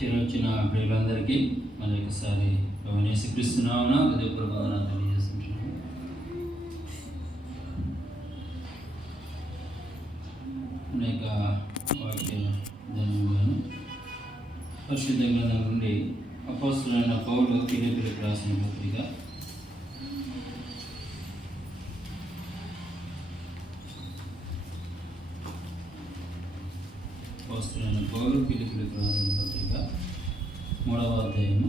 చేరొచ్చిన ప్రియులందరికీ మళ్ళీ ఒకసారి యేసుక్రీస్తునామమున హృదయపూర్వక వందనాలు తెలియజేస్తున్నాను. అనేక వాక్య ధన్యములను పరిశుద్ధ గ్రంథం నుండి అపోస్తలుడైన పౌలు ఫిలిప్పీయులకు రాసిన పత్రిక 3వ అధ్యాయము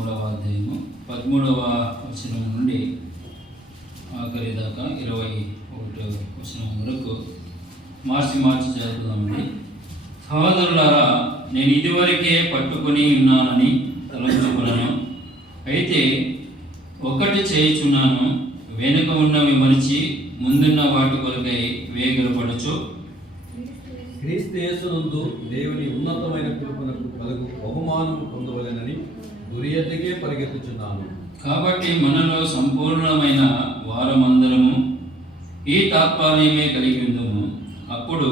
3వ అధ్యాయము 13వ వచనం నుండి ఆఖరి దాకా 21వ వచనం వరకు మార్చి చదువుదామండి. సహోదరులారా, నేను ఇదివరకే పట్టుకొని ఉన్నానని తలంచుకున్నాను. అయితే ఒకటి చేయుచున్నాను, వెనుక ఉన్నవి మరిచి ముందున్న వాటి కొరకై వేగిరపడుచు క్రీస్తు యేసునందు దేవుని ఉన్నతమైన కృపణకు కలుగు బహుమానం పొందవలెనని దుర్యతకే పరిగెత్తుచున్నాను. కాబట్టి మనలో సంపూర్ణమైన వారమందరము ఈ తాత్పర్యమే కలిగి ఉందము. అప్పుడు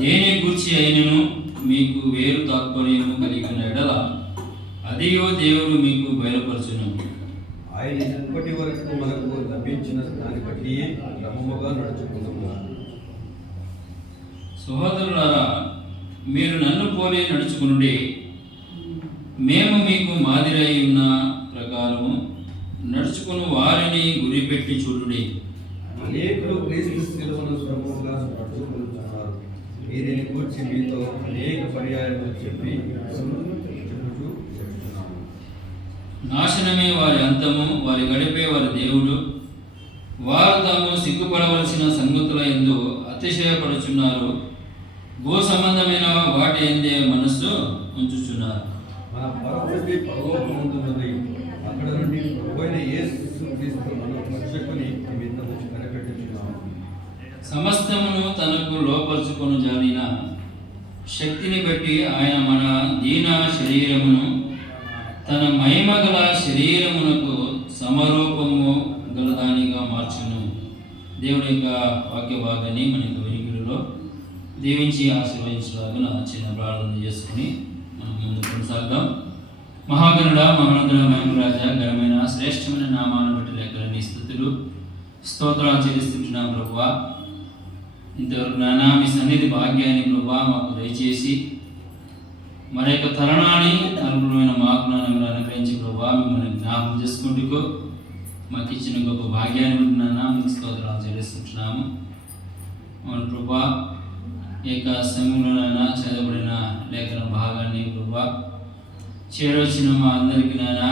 దేని గూర్చి అయినను మీకు వేరు తాత్పర్యము కలిగి ఉన్న ఎడల అదియో దేవుడు మీకు బయలుపరచును. ఆయన ఇప్పటి వరకు మనకు లభించిన దాన్ని బట్టి క్రమముగా నడుచుకున్నాము. సహోదరులారా, మీరు నన్ను పోలి నడుచుకునుడి. మేము మీకు మాదిరి ఉన్న ప్రకారము నడుచుకుని వారిని గురిపెట్టి చూడుడి. అనేకులు క్రీస్తు శిలువను క్రమముగా నడుచుకుంటున్నారు. వీరిని కూర్చి మీతో అనేక పర్యాయములు చెప్పి నాశనమే వారి అంతము, వారి గడిపే వారి దేవుడు. వారు తాము సిగ్గుపడవలసిన సంగతుల యందు అతిశయపడుచున్నారు. భూ సంబంధమైన వాటి ఎందే మనస్సు ఉంచుచున్నారు. మన పరపతి పరలోకమందున్నది. అక్కడ నుండి ప్రభువైన యేసుక్రీస్తు మన రక్షకుని నిమిత్తము కనిపెట్టుచున్నాము. సమస్తమును తనకు లోపరుచుకొని జాలిన శక్తిని బట్టి ఆయన మన దీన శరీరమును తన మహిమగల శరీరమునకు సమరూపము గలదానిగా మార్చును. దేవుడి యొక్క వాక్య భాగాన్ని మనకు వినికిడిలో దీవించి ఆశీర్వదించలాగా చిన్న ప్రార్థన చేసుకుని మనం ముందు కొనసాగుదాం. మహాగణుడ, మహోన్నతుడ, మహిమరాజా, ఘనమైన శ్రేష్టమైన నామాన్ని బట్టి లెక్కలని స్థుతులు స్తోత్రాలు చెల్లిస్తుంటున్నాం ప్రభువా. ఇంతవరకు నానా మీ సన్నిధి భాగ్యాన్ని ప్రభువా మాకు దయచేసి మరి యొక్క తరుణాన్ని అనుకూలమైన మాకు నాన్న అనుగ్రహించి ప్రభువా మిమ్మల్ని జ్ఞాపకం చేసుకుంటూ మాకు ఇచ్చిన గొప్ప భాగ్యాన్ని నాన్న మీకు స్తోత్రాలు చెల్లిస్తుంటున్నాము. అవును ప్రభువా, ఈ యొక్క సమయంలోనైనా చదవబడిన లేఖన భాగాన్ని ప్రభువా చేరొచ్చిన మా అందరికీ నాన్న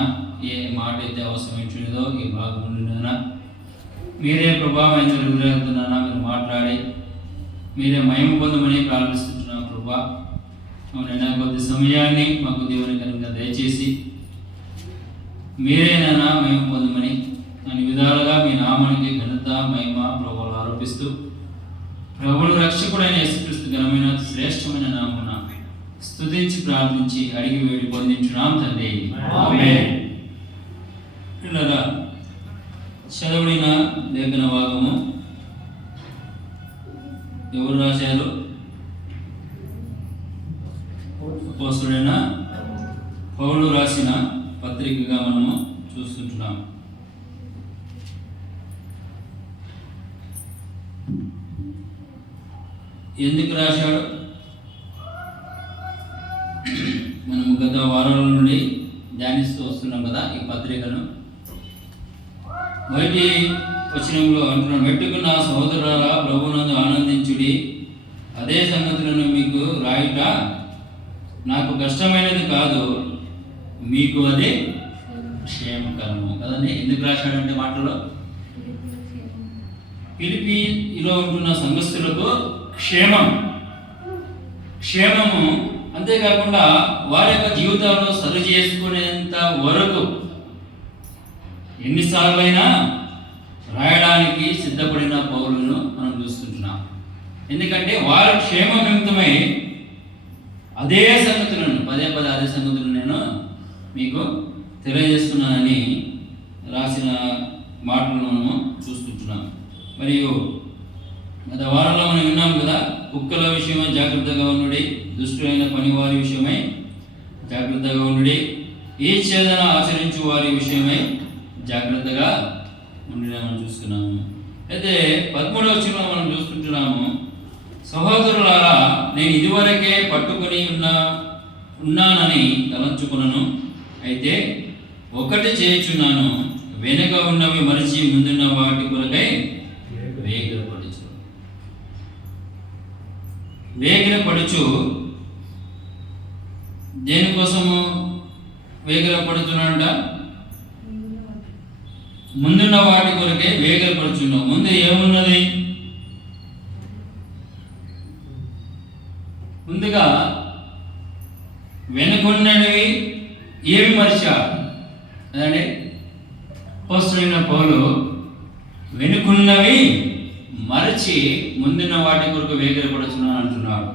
ఏ మాట అయితే అవసరమైందో ఈ భాగం నుండి నాన్న మీరే ప్రభావం ఎదురుతున్నానా మీరు మాట్లాడి మీరే మహిమ పొందమని ప్రార్థిస్తుంటున్నాం ప్రభా. అవునైనా కొద్ది సమయాన్ని మాకు దేవుని కనుక దయచేసి మీరేనైనా మహిమ పొందమని అన్ని విధాలుగా మీ నామానికి ఘనత మహిమ ప్రభువులు ఆరోపిస్తూ ప్రభువును రక్షకుడైన యేసుక్రీస్తు ఘనమైన శ్రేష్టమైన నామమున స్తుతించి ప్రార్థించి అడిగి వేడి పొందించున్నాం తండ్రి, ఆమేన్. పిల్లరా, చదవడిన లేఖన భాగము ఎవరు రాశారు? అపోస్తలుడైన పౌలు రాసిన పత్రికగా మనము చూస్తుంటున్నాం. ఎందుకు రాశాడు? మనము గత వారాల నుండి ధ్యానిస్తూ వస్తున్నాం కదా ఈ పత్రికను. మొదటి వచనంలో అంటున్నాడు, మెట్టుకున్న సహోదరులారా, ప్రభువునందు ఆనందించుడి. అదే సంగతులను మీకు రాయుట నాకు కష్టమైనది కాదు, మీకు అదే క్షేమకరము కదండి. ఎందుకు రాశాడంటే మాటలో ఫిలిప్పీలో ఉంటున్న సంఘస్థులకు క్షేమము అంతేకాకుండా వారి యొక్క జీవితాల్లో సరి చేసుకునేంత వరకు ఎన్నిసార్లైనా రాయడానికి సిద్ధపడిన పౌరులను మనం చూస్తుంటున్నాం. ఎందుకంటే వారి క్షేమ నిమిత్తమై అదే సంగతులను పదే అదే సంగతులను నేను మీకు తెలియజేస్తున్నానని రాసిన మాటలను మనము చూస్తుంటున్నాం. మరియు గత వారంలో మనం విన్నాం కదా, కుక్కల విషయమై జాగ్రత్తగా ఉండుడి, దుష్టులైన పనివారి విషయమై జాగ్రత్తగా ఉండుడి, ఈ ఛేదన ఆచరించు వారి విషయమై జాగ్రత్తగా ఉండి మనం చూస్తున్నాము. అయితే 13వ వచనంలో మనం చూస్తుంటున్నాము, సహోదరులారా, నేను ఇదివరకే పట్టుకొని ఉన్నానని తలంచుకున్నాను, అయితే ఒకటి చేయుచున్నాను, వెనుక ఉన్నవి మరిచి ముందున్న వాటి కొరకై వేగిరపడుచు. దేనికోసము వేగిరపడుతున్నాడంట? ముందున్న వాటి కొరకే వేగిరపడుచున్నావు. ముందు ఏమున్నది? ముందుగా వెనుకున్నవి ఏమి మరిచాడు? అదండి అపోస్తలుడైన పౌలు వెనుకున్నవి మరచి ముందున్న వాటి కొరకు వేగిరపడుచున్నాను అంటున్నాడు.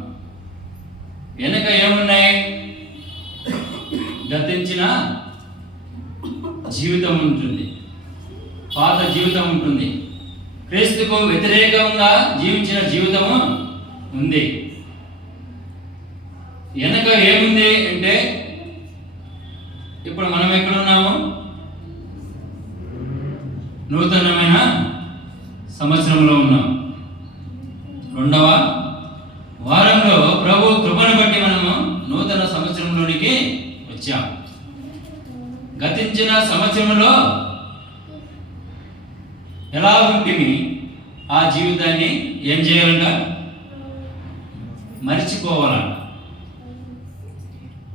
వెనక ఏమున్నాయి? గతించిన జీవితం ఉంటుంది, పాత జీవితం ఉంటుంది, క్రీస్తుకు వ్యతిరేకంగా జీవించిన జీవితము ఉంది. వెనక ఏముంది అంటే, ఇప్పుడు మనం ఎక్కడున్నాము? నూతనమైన సంవత్సరంలో ఉన్నాం. 2వ వారంలో ప్రభు కృపను బట్టి మనము నూతన సంవత్సరంలోనికి వచ్చాం. గతించిన సంవత్సరంలో ఎలా ఉంటుంది? ఆ జీవితాన్ని ఏం చేయాలంట? మర్చిపోవాలంట.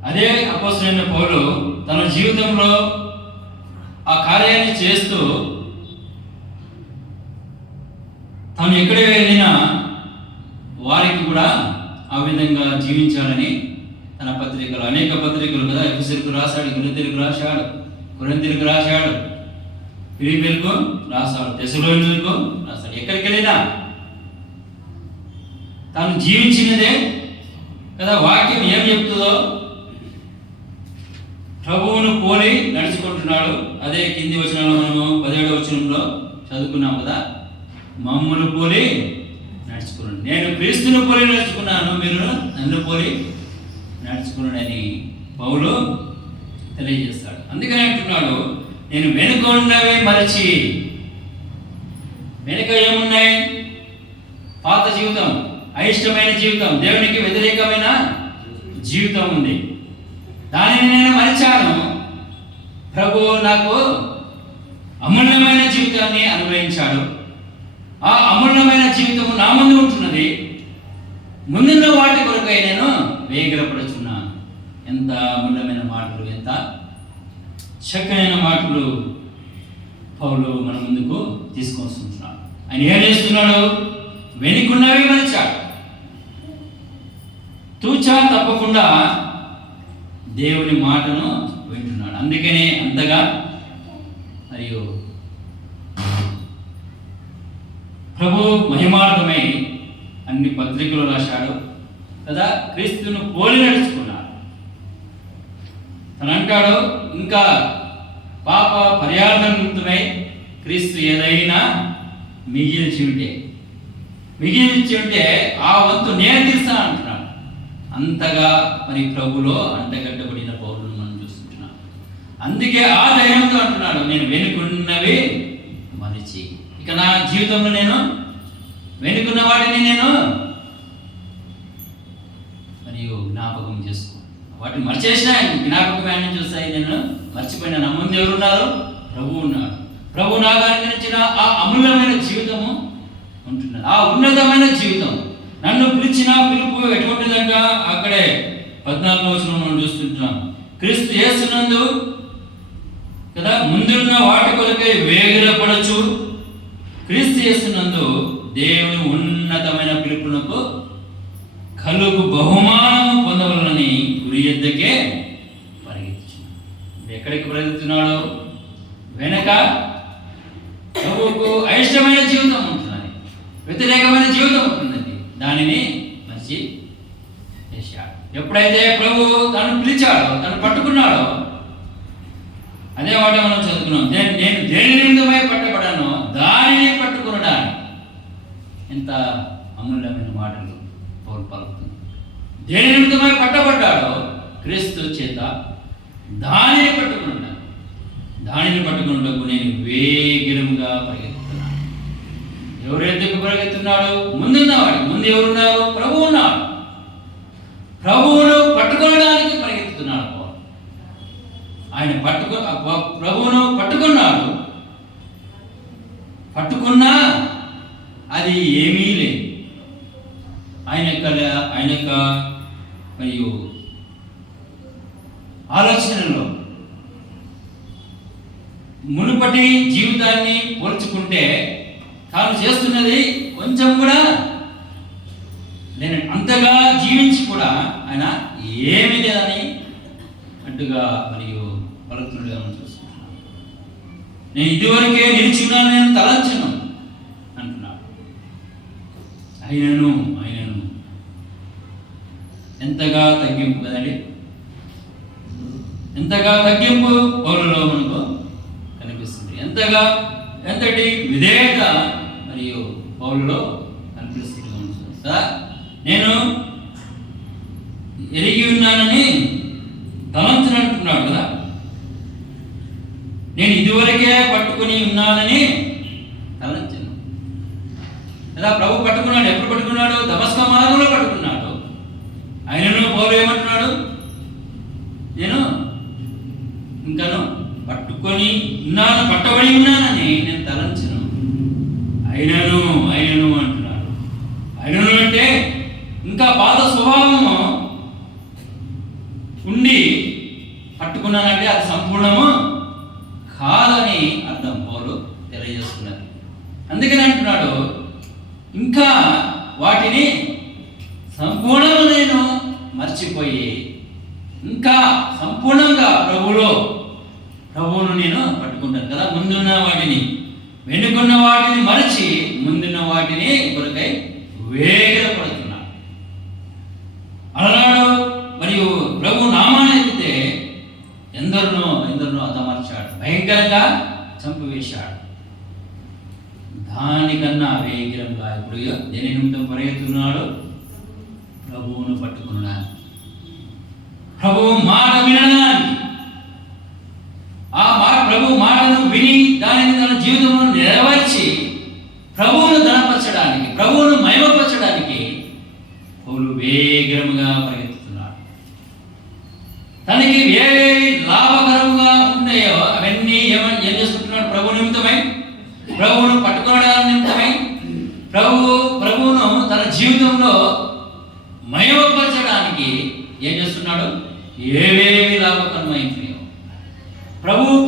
అదే అపోస్తలుడైన పౌలు తన జీవితంలో ఆ కార్యాన్ని చేస్తూ తాను ఎక్కడ వెళ్ళినా వారికి కూడా ఆ విధంగా జీవించాలని తన పత్రికలు, అనేక పత్రికలు కదా, ఎఫెసీయులకు రాశాడు, కొరింథీయులకు రాశాడు, ఫిలిప్పీయులకు రాశాడు, తెస్సలోనికీయులకు రాశాడు. ఎక్కడికి వెళ్ళినా తాను జీవించినదే కదా. వాక్యం ఏం చెప్తుందో ప్రభువును పోలి నడుచుకుంటున్నాడు. అదే కింది వచనంలో మనము 17వ వచనంలో చదువుకున్నాం కదా, మమ్మును పోలి నడుచుకున్నాను, నేను క్రీస్తును పోలి నడుచుకున్నాను, మీరు నన్ను పోలి నడుచుకున్నాడని పౌలు తెలియజేస్తాడు. అందుకని అంటున్నాడు, నేను వెనుక ఉన్నవి మరచి. వెనుక ఏమున్నాయి? పాత జీవితం, అయిష్టమైన జీవితం, దేవునికి వ్యతిరేకమైన జీవితం ఉంది. దానిని నేను మరిచాను. ప్రభు నాకు అమూల్యమైన జీవితాన్ని అనుగ్రహించాడు. ఆ అమూల్యమైన జీవితము నా ముందు ఉంటున్నది. ముందున్న వాటి కొరకై నేను వేగిరపడుచున్నాను. ఎంత అమూల్యమైన మాటలు, ఎంత చక్కనైన మాటలు పౌలు మన ముందుకు తీసుకొస్తున్నాడు. ఆయన ఏం చేస్తున్నాడు? వెనుకున్నవి మరిచాడు. తూచా తప్పకుండా దేవుని మాటను వింటున్నాడు. అందుకనే అంతగా మరియు ప్రభు మహిమార్థమై అన్ని పత్రికలు రాశాడు కదా, క్రీస్తును పోలి నడుచుకున్నాడు. తను అంటాడు, ఇంకా పాప పర్యార్థం నిమిత్తమై క్రీస్తు ఏదైనా మిగిల్చి ఉంటే ఆ వంతు నేను తీస్తాను అంటున్నాడు. అంతగా మరి ప్రభులో అంటగట్టబడిన పౌరులను మనం చూస్తుంటున్నాం. అందుకే ఆ ధైర్యంతో అంటున్నాడు, నేను వెనుకున్నవి మరిచి. ఇక నా జీవితంలో నేను వెనుకున్న వాటిని నేను మరియు జ్ఞాపకం చేసుకో. వాటిని మర్చేసినా జ్ఞాపకం ఆయన చూస్తాయి. నేను మర్చిపోయినా. నా ముందు ఎవరున్నారు? ప్రభు ఉన్నాడు. ప్రభు నాకు అనుగ్రహించిన ఆ అమూల్యమైన జీవితము ఉంటున్నది, ఆ ఉన్నతమైన జీవితం. నన్ను పిలిచిన పిలుపు ఎటువంటిదంట? అక్కడే 14వ వచనంలో మనం చూస్తుంటున్నాం, క్రీస్తు యేసునందు కదా ముందున్న వాటి కొరకై వేగిరపడచ్చు. క్రీస్తు యేసునందు దేవుని ఉన్నతమైన పిలుపునకు కలుగు బహుమానము పొందవలనని గురి ఎద్దకే పరిగెత్తుచున్నాడు. ఎక్కడికి పరిగెత్తుతున్నాడు? వెనక ప్రభువుకు అయిష్టమైన జీవితం ఉంటున్నది, వ్యతిరేకమైన జీవితం ఉంటున్నది. దానిని మర్చి చేశాడు. ఎప్పుడైతే ప్రభు తను పిలిచాడో, తను పట్టుకున్నాడో, అదే మాట మనం చదువుకున్నాం. నేను దేని నిమిత్తమై పట్టబడానో దానిని పట్టుకునడానికి. ఎంత అమూల్యమైన మాటలు పౌలు పలుకుతుంది. దేని నిమిత్తమై పట్టబడ్డాడో క్రీస్తు చేత దానిని పట్టుకున్నాడు. దానిని పట్టుకున్నటకు నేను వేగిరముగా పరిగెత్తుతున్నాను. ఎవరెందుకు పరిగెత్తున్నాడు? ముందున్నవాడు. ముందు ఎవరున్నారు? ప్రభువు ఉన్నాడు. ప్రభువును పట్టుకోవడానికి పరిగెత్తుతున్నాడు. ఆయన ప్రభువును పట్టుకున్నాడు. పట్టుకున్నా అది ఏమీ లేదు. ఆయన యొక్క మరియు ఆలోచనలో మునుపటి జీవితాన్ని పోల్చుకుంటే తాను చేస్తున్నది కొంచెం కూడా నేను అంతగా జీవించి కూడా ఆయన ఏమి లేదని అట్టుగా మరియు పలుకుతున్నట్టుగా మనం చూస్తున్నాం. నేను ఇదివరకే నిలిచిన్నాను, నేను తలంచను అంటున్నాడు. ఆయనను ఎంతగా తగ్గింపు కదండి, ఎంతగా తగ్గింపు పౌలులో మనకు కనిపిస్తుంది. ఎంతటి విధేయత మరియు పౌలులో కనిపిస్తుంది కదా. నేను ఎరిగి ఉన్నానని తలంచనంటున్నాడు కదా. నేను ఇదివరకే పట్టుకుని ఉన్నానని తలంచను కదా. ప్రభు పట్టుకున్నాడు. ఎప్పుడు పట్టుకున్నాడు? దమస్క మార్గంలో పట్టుకున్నాడు. ఆయనను పౌలు ఏమంటున్నాడు? నేను ఇంకను పట్టుకొని ఉన్నాను, పట్టబడి ఉన్నానని నేను తలంచను. ఆయనను అంటున్నాడు. ఆయనను అంటే ఇంకా పాత స్వభావము ఉండి పట్టుకున్నానంటే అది సంపూర్ణము కాదని అర్థం పౌలు తెలియజేస్తున్నది. అందుకని అంటున్నాడు, ఇంకా వాటిని సంపూర్ణంగా నేను మర్చిపోయి ఇంకా సంపూర్ణంగా ప్రభువును నేను పట్టుకుంటాను కదా. ముందున్న వాటిని, వెనుకున్న వాటిని మరచి ముందున్న వాటిని కొరకై వేగపడుతున్నా. అలనాడు మరియు ప్రభు నామాన్ని ఎత్తితే ఎందరినో హతమార్చాడు, భయంకరంగా చంపివేశాడు. దానికన్నా వేగిరంగా ఇప్పుడు దేని నిమిత్తం పరిగెత్తున్నాడు? ప్రభువును పట్టుకున్నాడు. ప్రభువు మాట వినడానికి, ప్రభు మాటను విని దానిని తన జీవితంలో నెరవేర్చి ప్రభువును ఘనపరచడానికి, ప్రభువును మహిమపరచడానికి పౌలు వేగంగా పరిగెత్తుతున్నాడు. తనకి ఏవేవి లాభకరంగా ఉన్నాయో అవన్నీ ఏం చేసుకుంటున్నాడు? ప్రభు నిమిత్తమై, ప్రభువును పట్టుకోవడానికి నిమిత్తమై, ప్రభువును తన జీవితంలో మహిమపరచడానికి ఏం చేస్తున్నాడు? ఏవేవి లాభకరమైనయో ప్రభువును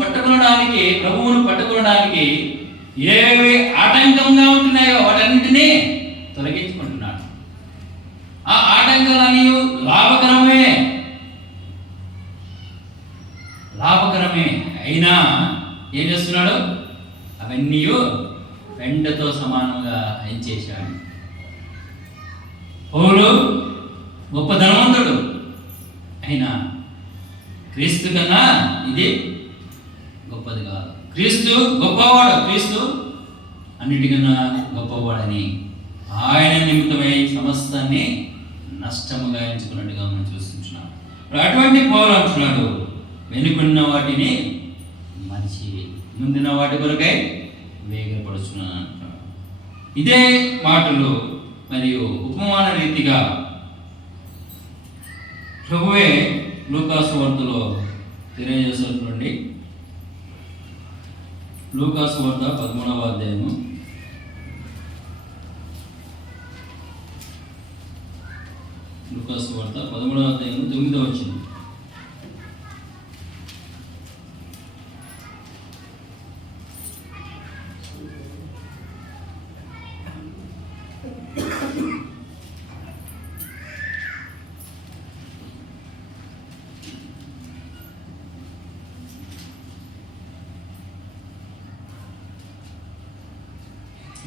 పట్టుకోవడానికి ఏవి ఆటంకంగా ఉంటున్నాయో వాటన్నింటినీ తొలగించుకుంటున్నాడు. ఆ ఆటంకాలన్నీ లాభకరమే అయినా ఏం చేస్తున్నాడు? అవన్నీ వెంటతో సమానంగా ఎంచేశాడు. పౌలు గొప్ప ధనవంతుడు అయినా క్రీస్తు కన్నా ఇది గొప్పది కాదు. క్రీస్తు గొప్పవాడు, క్రీస్తు అన్నిటికన్నా గొప్పవాడని ఆయన నిమిత్తమై సమస్తాన్ని నష్టముగా ఎంచుకున్నట్టుగా మనం చూస్తున్నాం. అటువంటి పౌలు అంటున్నాడు, వెనుకున్న వాటిని మనిషి ముందున్న వాటి కొరకై వేగపడుచున్నాను అంటున్నాడు. ఇదే మాటలు మరియు ఉపమాన రీతిగా ప్రభువే లూకాసు వార్తలో తెలియజేసినటువంటి లూకాసు వార్త 13వ అధ్యాయము లూకాసు వార్త 13వ అధ్యాయము 9వ వచనం.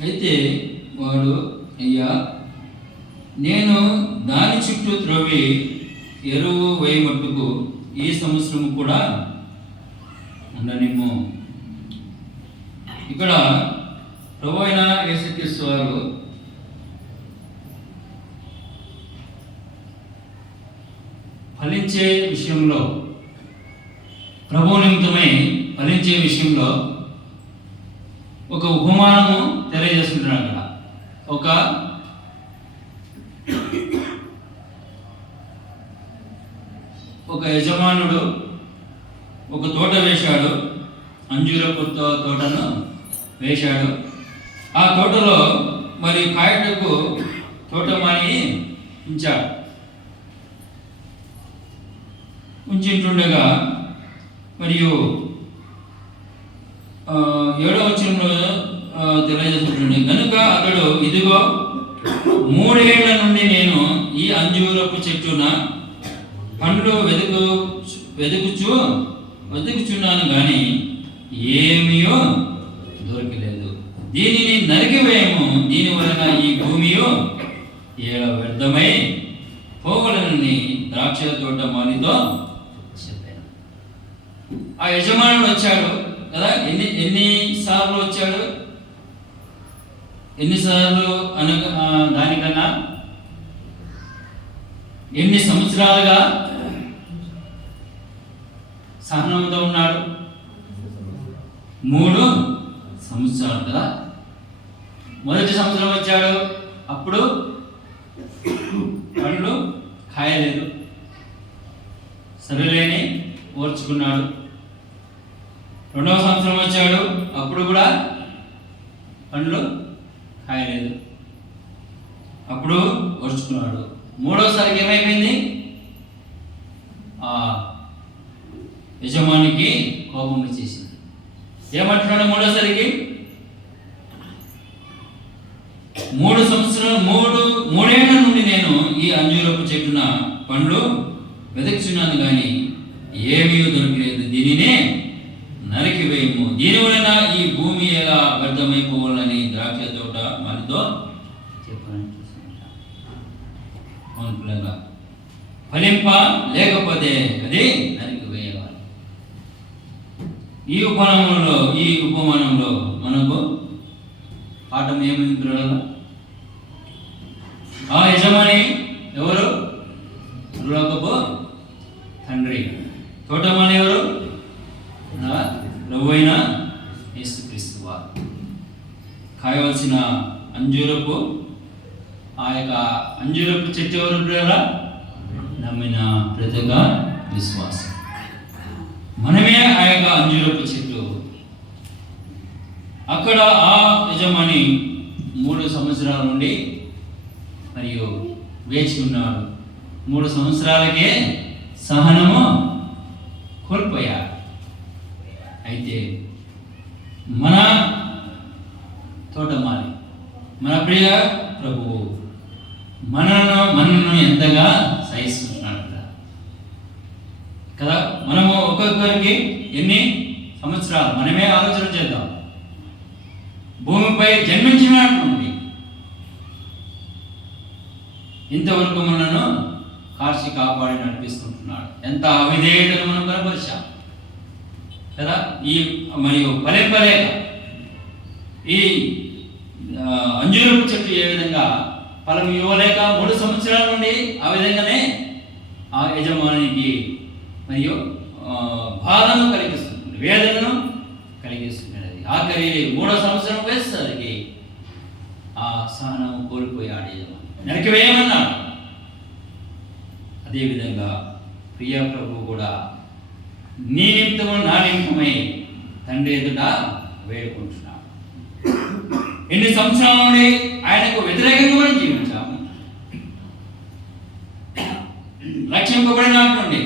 అయితే వాడు, అయ్యా, నేను దాని చుట్టూ త్రవ్వి ఎరువు వేయమట్టుకు ఈ సంవత్సరము కూడా ఉండనిమ్ము. ఇక్కడ ప్రభు అయిన యేసుక్రీస్తు వారు ఫలించే విషయంలో, ప్రభు నిమిత్తమై ఫలించే విషయంలో ఒక ఉపమానము తెలియజేస్తుంటున్నాడు. అక్కడ ఒక యజమానుడు ఒక తోట వేశాడు, అంజూరపు తోటను వేశాడు. ఆ తోటలో మరి కాయటకు తోటమాలి ఉంచాడు. ఉంచుంటుండగా మరియు 7వ వచనంలో తెలియజేస్తుంటుంది, కనుక అతడు, ఇదిగో 3 ఏళ్ల నుండి నేను ఈ అంజూరపు చెట్టున పండ్లు వెతుకుచున్నాను కానీ ఏమీయో దొరకలేదు. దీనిని నరికివేయము, దీని వలన ఈ భూమియో వ్యర్థమై పోగలనని ద్రాక్ష తోట మాలితో చెప్పాను. ఆ యజమానుడు వచ్చాడు కదా, ఎన్నిసార్లు వచ్చాడు? ఎన్నిసార్లు దానికన్నా ఎన్ని సంవత్సరాలుగా సహనంతో ఉన్నాడు? 3 సంవత్సరాలు కదా. మొదటి సంవత్సరం వచ్చాడు, అప్పుడు పండ్లు కాయలేదు, సరేలేని ఓర్చుకున్నాడు. 2వ సంవత్సరం వచ్చాడు, అప్పుడు కూడా పండ్లు కాయలేదు, అప్పుడు ఓర్చుకున్నాడు. 3వసారికి ఏమైపోయింది? యజమానికి కోపం వచ్చేసింది. ఏమంటున్నాడు 3వసారికి? 3 ఏళ్ల నుండి నేను ఈ అంజూరపు చెట్టున పండ్లు వెతుకుచున్నాను కానీ ఏమీ దొరకలేదు. దీనినే నరికివేయము, దీని వలన ఈ భూమి ఎలా వ్యర్థమైపోవాలని ద్రాక్ష తోట మాలితో చెప్పాలని చూసుకుంటా. ఫలింప లేకపోతే అది నరికివేయాలి. ఈ ఉపమానంలో మనకు పాఠం ఏమైంది పిల్లలు? ఆ యజమాని ఎవరు? పరలోకపు తండ్రి. తోటమాలి ఎవరు? ప్రభువైన యేసుక్రీస్తు వారు. కాయవలసిన ఆ యొక్క అంజూరపు చెట్టు ఎవరు పిల్లలా? నమ్మిన ప్రతిక విశ్వాసం. మనమే ఆ యొక్క అంజూరపు చెట్టు. అక్కడ ఆ యజమాని 3 సంవత్సరాల నుండి మరియు వేచి ఉన్నాడు. 3 సంవత్సరాలకే సహనము కోల్పోయాడు. అయితే మన తోటమాలి, మన ప్రియ ప్రభువు మనను ఎంతగా సహిస్తున్నాడు కదా. మనము ఒక్కొక్కరికి ఎన్ని సంవత్సరాలు మనమే ఆలోచన చేద్దాం. భూమిపై జన్మించినటువంటి ఇంతవరకు మనను కాల్చి కాపాడి నడిపిస్తుంటున్నాడు. ఎంత అవిధేయతను మనం కనపరిచాం కదా. మరియు పలేక ఈ అంజూరపు చెట్టు ఏ విధంగా ఫలం ఇవ్వలేక 3 సంవత్సరాల నుండి ఆ విధంగానే ఆ యజమానికి మరియు బాధను కలిగిస్తుంది, వేదనను కలిగిస్తున్నది. ఆఖరి 3వ సంవత్సరం వేసరికి ఆ సహనం కోల్పోయాడు యజమాని, నరికివేయమన్నాడు. అదేవిధంగా ప్రియ ప్రభు కూడా నీ నిమిత్తము నా నిమిత్తమై తండ్రి ఎదుట వేడుకుంటున్నాడు. ఎన్ని సంవత్సరాల నుండి ఆయనకు వ్యతిరేకంగా మనం జీవించాము. రక్షింపబడిన నుండి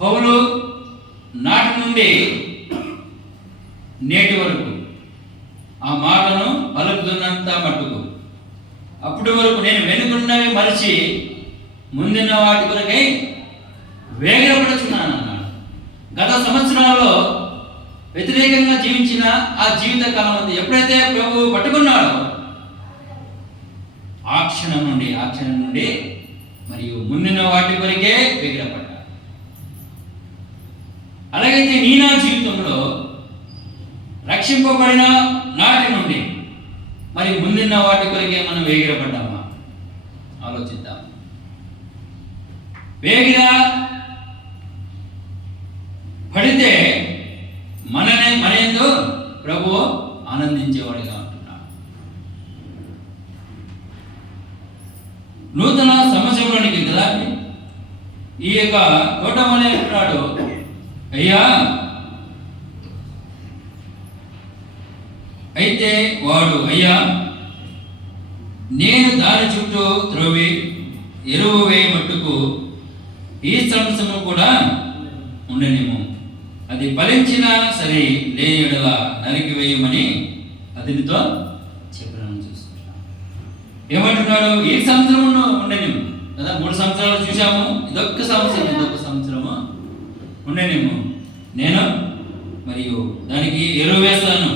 పౌలు నాటి నుండి నేటి వరకు ఆ మాటను పలుకుతున్నంత మట్టుకు అప్పటి వరకు నేను వెనుకున్నవి మరిచి ముందున్న వాటి కొరకై వేగపడుచున్నాను అన్నాడు. గత సంవత్సరాల్లో వ్యతిరేకంగా జీవించిన ఆ జీవిత కాలం అంతా ఎప్పుడైతే ప్రభువు పట్టుకున్నాడో ఆ క్షణం నుండి మరియు ముందున్న వాటి కొరకే వేగిరపడ్డాడు. అలాగైతే నీ నా జీవితంలో రక్షింపబడిన నాటి నుండి మరి ముందున్న వాటి కొరకే మనం వేగిరపడ్డామా? ఆలోచిద్దాం. వేగిరా పడితే మన యందు ప్రభువు ఆనందించేవాడిగా ఉంటున్నాడు. నూతన సంవత్సరంలోనికి కదా ఈ యొక్క తోటమలే అంటున్నాడు, అయ్యా అయితే వాడు, అయ్యా నేను దాని చుట్టూ త్రోవి ఎరువు వేయ మట్టుకు ఈ సంవత్సరం కూడా ఉండనేమో, అది ఫలించినా సరే లేని ఎడల నరికి వేయమని అతనితో చెప్పడం చూస్తున్నాను. ఏమంటున్నాడు? ఈ సంవత్సరం ఉండనేమో కదా, 3 సంవత్సరాలు చూసాము, ఇదొక్క సంవత్సరము ఉండనేమో, నేను మరియు దానికి ఎరువు వేస్తాను,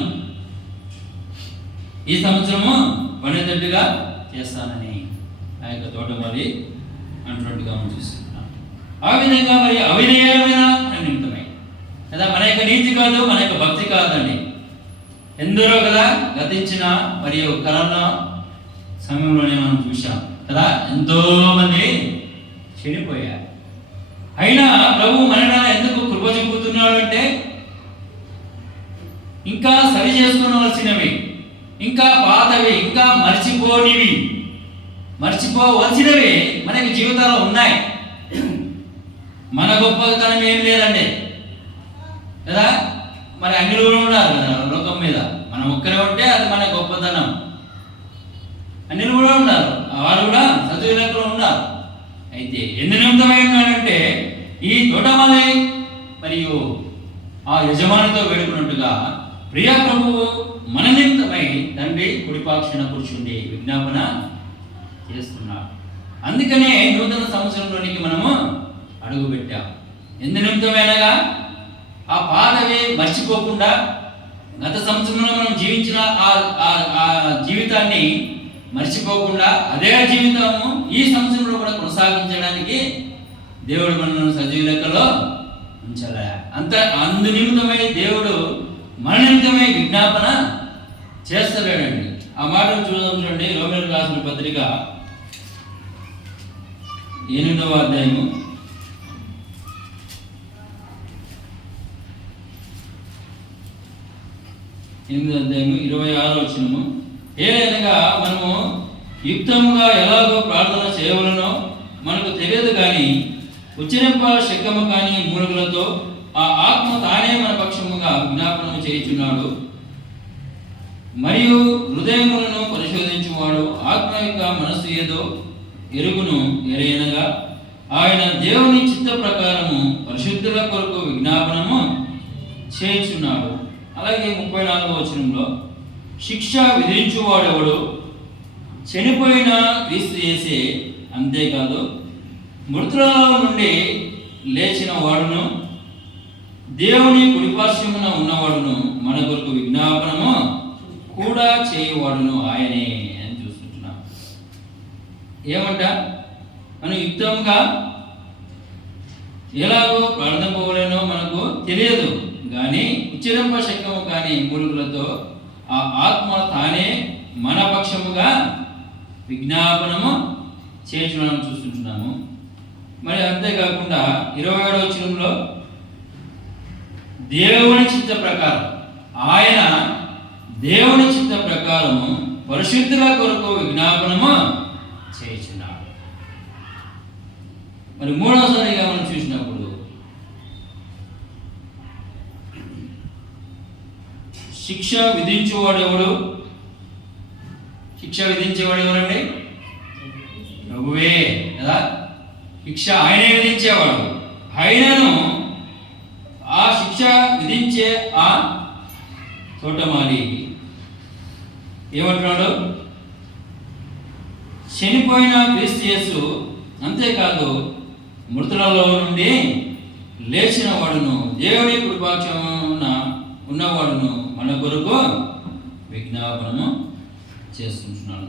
ఈ సంవత్సరము పడేటట్టుగా చేస్తానని ఆ యొక్క తోటమాలి అంటున్నట్టుగా మనం చూస్తున్నాం. ఆ విధంగా మరి అవిధేయమైన నిమిత్తమై కదా, మన యొక్క నీతి కాదు, మన యొక్క భక్తి కాదండి. ఎందరో కదా గతించిన మరియు కరోనా సమయంలోనే మనం చూసాం కదా, ఎంతో మంది చెడిపోయారు. అయినా ప్రభు మన ఎందుకు కృప చూపుతున్నాడు అంటే, ఇంకా సరి చేసుకోవలసినవి, ఇంకా పాతవి, ఇంకా మర్చిపోవలసినవి మనకి జీవితాలు ఉన్నాయి. మన గొప్పతనం ఏం లేదండి కదా, మరి అన్ని కూడా ఉన్నారు కదా లోకం మీద, మనం ఒక్కరే ఉంటే అది మన గొప్పతనం. అన్ని కూడా ఉన్నారు, వాళ్ళు కూడా సజీవులతో ఉన్నారు. అయితే ఎన్ని నిమిత్తమై ఉన్నాడంటే, ఈ తోటమాలి మరియు ఆ యజమానితో వేడుకున్నట్టుగా ప్రియ ప్రభువు మన నిమిత్తమై తండ్రి కుడిపాక్షణ కూర్చుండి విజ్ఞాపన చేస్తున్నాడు. అందుకనే నూతన సంవత్సరంలోనికి మనము అడుగుపెట్టాం. ఎందు నిమిత్తమైనగా ఆ పాతవి మర్చిపోకుండా, గత సంవత్సరంలో మనం జీవించిన ఆ జీవితాన్ని మర్చిపోకుండా అదే జీవితము ఈ సంవత్సరంలో కూడా కొనసాగించడానికి దేవుడు మనల్ని సజీవ లెక్కలో ఉంచాలి. అందు నిమిత్తమై దేవుడు మన నిమిత్తమై విజ్ఞాపన చేస్తలేడండి. ఆ మాటను చూడండి, రోమీయులకు రాసిన పత్రిక 8వ అధ్యాయము 26వ వచనము. ఏదైనా మనము యుక్తముగా ఎలాగో ప్రార్థన చేయవలనో మనకు తెలియదు, కానీ ఉచ్చరింప శక్యము కానీ మూలుగులతో ఆ ఆత్మ తానే మన పక్షముగా విజ్ఞాపనము చేయుచున్నాడు. మరియు హృదయములను పరిశోధించువాడు ఆత్మ యొక్క మనస్సు ఏదో ఎరుగును ఎరైనగా, ఆయన దేవుని చిత్త ప్రకారము పరిశుద్ధుల కొరకు విజ్ఞాపనము చేయుచున్నాడు. అలాగే 34వ వచనంలో, శిక్ష విధించువాడెవడు? చనిపోయిన క్రీస్తు యేసే, అంతేకాదు మృతులలో నుండి లేచిన వాడును దేవుని కుడిపార్శ్వమున ఉన్నవాడును మన కొరకు విజ్ఞాపనము కూడా చేయువాడును ఆయనే అని చూస్తుంటున్నాం. ఏమంట? మనం యుక్తంగా ఎలాగో ప్రార్థింపవలెనో మనకు తెలియదు, కానీ ఉచ్చరింప శక్యము కానీ మూలుగులతో ఆ ఆత్మ తానే మన పక్షముగా విజ్ఞాపనము చేయుచున్నామని చూస్తుంటున్నాము. మరి అంతేకాకుండా 27వ వచనంలో, దేవుని చిత్త ప్రకారం, ఆయన దేవుని చిత్త ప్రకారము పరిశుద్ధుల కొరకు విజ్ఞాపనము చేయుచున్నాడు. మరి మూడవసారిగా మనం చూసినప్పుడు శిక్ష విధించేవాడు ఎవడు? శిక్ష విధించేవాడు ఎవరండి? ప్రభువే కదా. శిక్ష ఆయనే విధించేవాడు. ఆయనను ఆ శిక్ష విధించే ఆ తోటమాలి ఏమంటున్నాడు? చనిపోయిన క్రీస్తు యేసు, అంతేకాదు మృతులలో నుండి లేచిన వాడును దేవుని కృపాక్షమున ఉన్నవాడును మన కొరకు విజ్ఞాపనము చేస్తున్నాడు.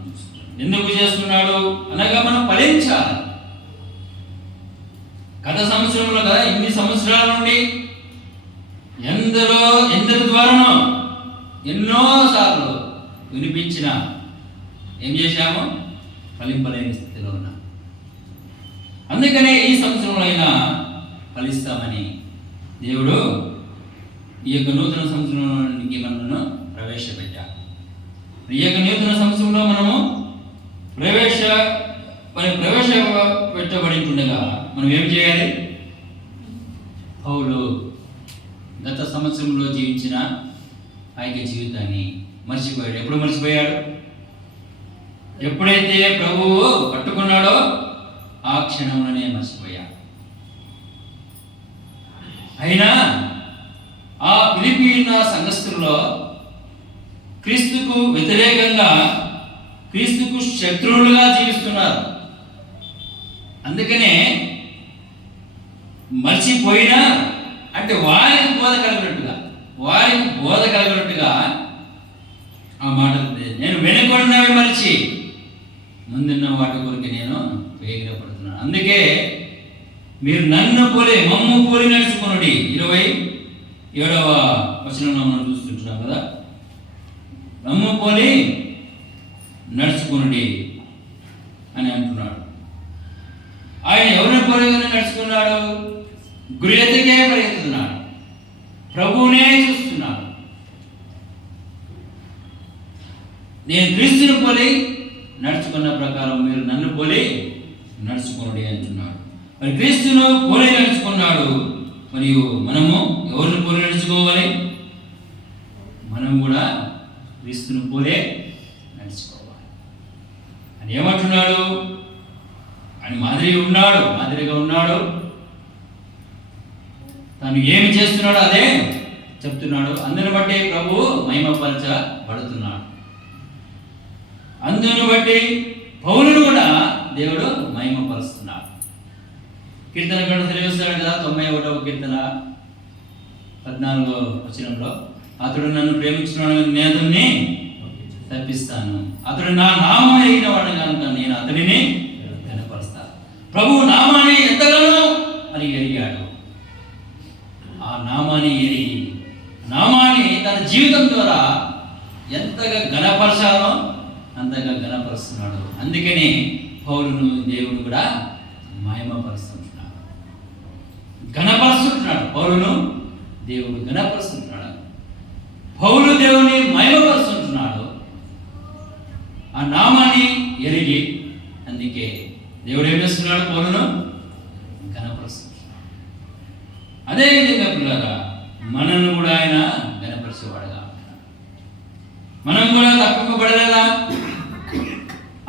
ఎందుకు చేస్తున్నాడు అనగా మనం ఫలించాలి. గత సంవత్సరంలో కదా, ఇన్ని సంవత్సరాల నుండి ఎన్నోసార్లు వినిపించినా ఏం చేశాము? ఫలింపలేని స్థితిలో ఉన్నాం. అందుకనే ఈ సంవత్సరంలో అయినా ఫలిస్తామని దేవుడు ఈ యొక్క నూతన సంవత్సరంలోనికి మనను ప్రవేశపెట్టాడు. ఈ యొక్క నూతన సంవత్సరంలో మనము ప్రవేశపెట్టబడింటుండగా మనం ఏం చేయాలి? పౌలు గత సంవత్సరంలో జీవించిన ఆ యొక్క జీవితాన్ని మర్చిపోయాడు. ఎప్పుడు మర్చిపోయాడు? ఎప్పుడైతే ప్రభువు పట్టుకున్నాడో ఆ క్షణంలోనే మర్చిపోయాడు. అయినా ఆ ఫిలిప్పీన సంఘస్థుల్లో క్రీస్తుకు వ్యతిరేకంగా, క్రీస్తుకు శత్రువులుగా జీవిస్తున్నారు. అందుకనే మర్చిపోయినా అంటే వారికి బోధ కలిగినట్టుగా ఆ మాటలు, నేను వెనుకొన్నవి మరిచి ముందున్న వాటి కొరకు నేను వేగిరపడుతున్నాను. అందుకే మీరు నన్ను పోలి మమ్ము పోలి నడుచుకునుడి. 27వ వచనంలో మనం చూస్తుంటున్నాం కదా, మమ్ము పోలి నడుచుకునుడి అని అంటున్నాడు. ఆయన ఎవరిని పోలిగానే నడుచుకున్నాడు? గురి ఎద్దకే పరిగెత్తుతున్నాడు, ప్రభువునే చూస్తున్నాడు. నేను క్రీస్తుని పోలి నడుచుకున్న ప్రకారం మీరు నన్ను పోలి నడుచుకునుడి అంటున్నాడు. మరి క్రీస్తును పోలి నడుచుకున్నాడు. మరియు మనము ఎవరిని పోలి నడుచుకోవాలి? మనం కూడా క్రీస్తును పోలే నడుచుకోవాలి అని ఏమంటున్నాడు? ఆయన మాదిరిగా ఉన్నాడు. తను ఏమి చేస్తున్నాడో అదే చెప్తున్నాడు. అందుని బట్టి ప్రభువు మహిమపరచబడుతున్నాడు. అందును బట్టి పౌలును కూడా దేవుడు మహిమపరుస్తున్నాడు. కీర్తన కూడా తెలియజేస్తాడు కదా, 91వ కీర్తన 14వ వచనంలో, అతడు నన్ను ప్రేమించిన నేతని తప్పిస్తాను, అతడు నా నామం ఎరిగిన వాడు కనుక నేను అతడిని కనపరుస్తాను. ప్రభువు నామాన్ని ఎంతగానో అని ఎరిగాడు. ఆ నామాన్ని ఎరిగి నామాన్ని తన జీవితం ద్వారా ఎంతగా ఘనపరచాలో అంతగా ఘనపరుస్తున్నాడు. అందుకని పౌలును దేవుడు కూడా మహిమపరుస్తున్నాడు, ఘనపరుస్తున్నాడు. పౌలును దేవుడు ఘనపరుస్తున్నాడు. పౌలు దేవుని మహిమపరుస్తున్నాడు ఆ నామాన్ని ఎరిగి. అందుకే దేవుడు ఏం చేస్తున్నాడు? పౌలును ఘనపరుస్తున్నాడు. అదేవిధంగా పిల్లరా, మనను కూడా ఆయన ఘనపరిచేవాడుగా. మనం కూడా తప్పింపబడలేదా?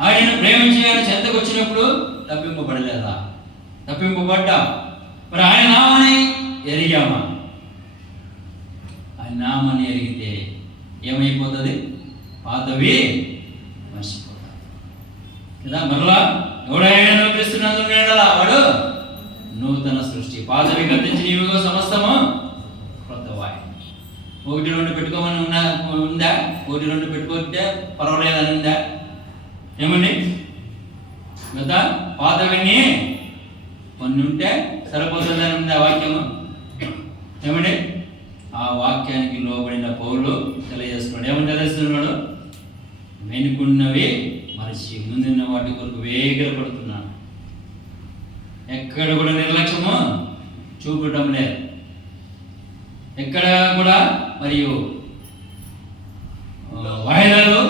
ఆయనను ప్రేమించి ఆయన చెంతకు వచ్చినప్పుడు తప్పింపబడలేదా? తప్పింపబడ్డాం. మరి ఆయన నామాన్ని ఎరిగామా? ఆయన నామాన్ని ఎరిగితే ఏమైపోతుంది? పాతవి మర్చిపోతాం కదా. మరలా ఎవడైనా క్రీస్తునందుండేలా వాడు నూతన సృష్టి, పాతవి గతించి నీవుగా సమస్తము క్రొత్తవాయి. 1-2 పెట్టుకోమని ఉందా? 1-2 పెట్టుకుంటే పర్వాలేదని ఉందా? ఏమండి? కదా, పాతవన్నీ కొన్ని ఉంటే సరిపోతుందని ఉందా వాక్యము? ఏమండి? ఆ వాక్యానికి లోబడిన పౌలు తెలియజేస్తున్నాడు. ఏమని తెలియజేస్తున్నాడు? వెనుకున్నవి మరిచి ముందున్న వాటి కొరకు వేగిరపడుతున్నాడు. ఎక్కడ కూడా నిర్లక్ష్యము చూపటం లేదు. ఎక్కడ కూడా మరియు వాయిదాలు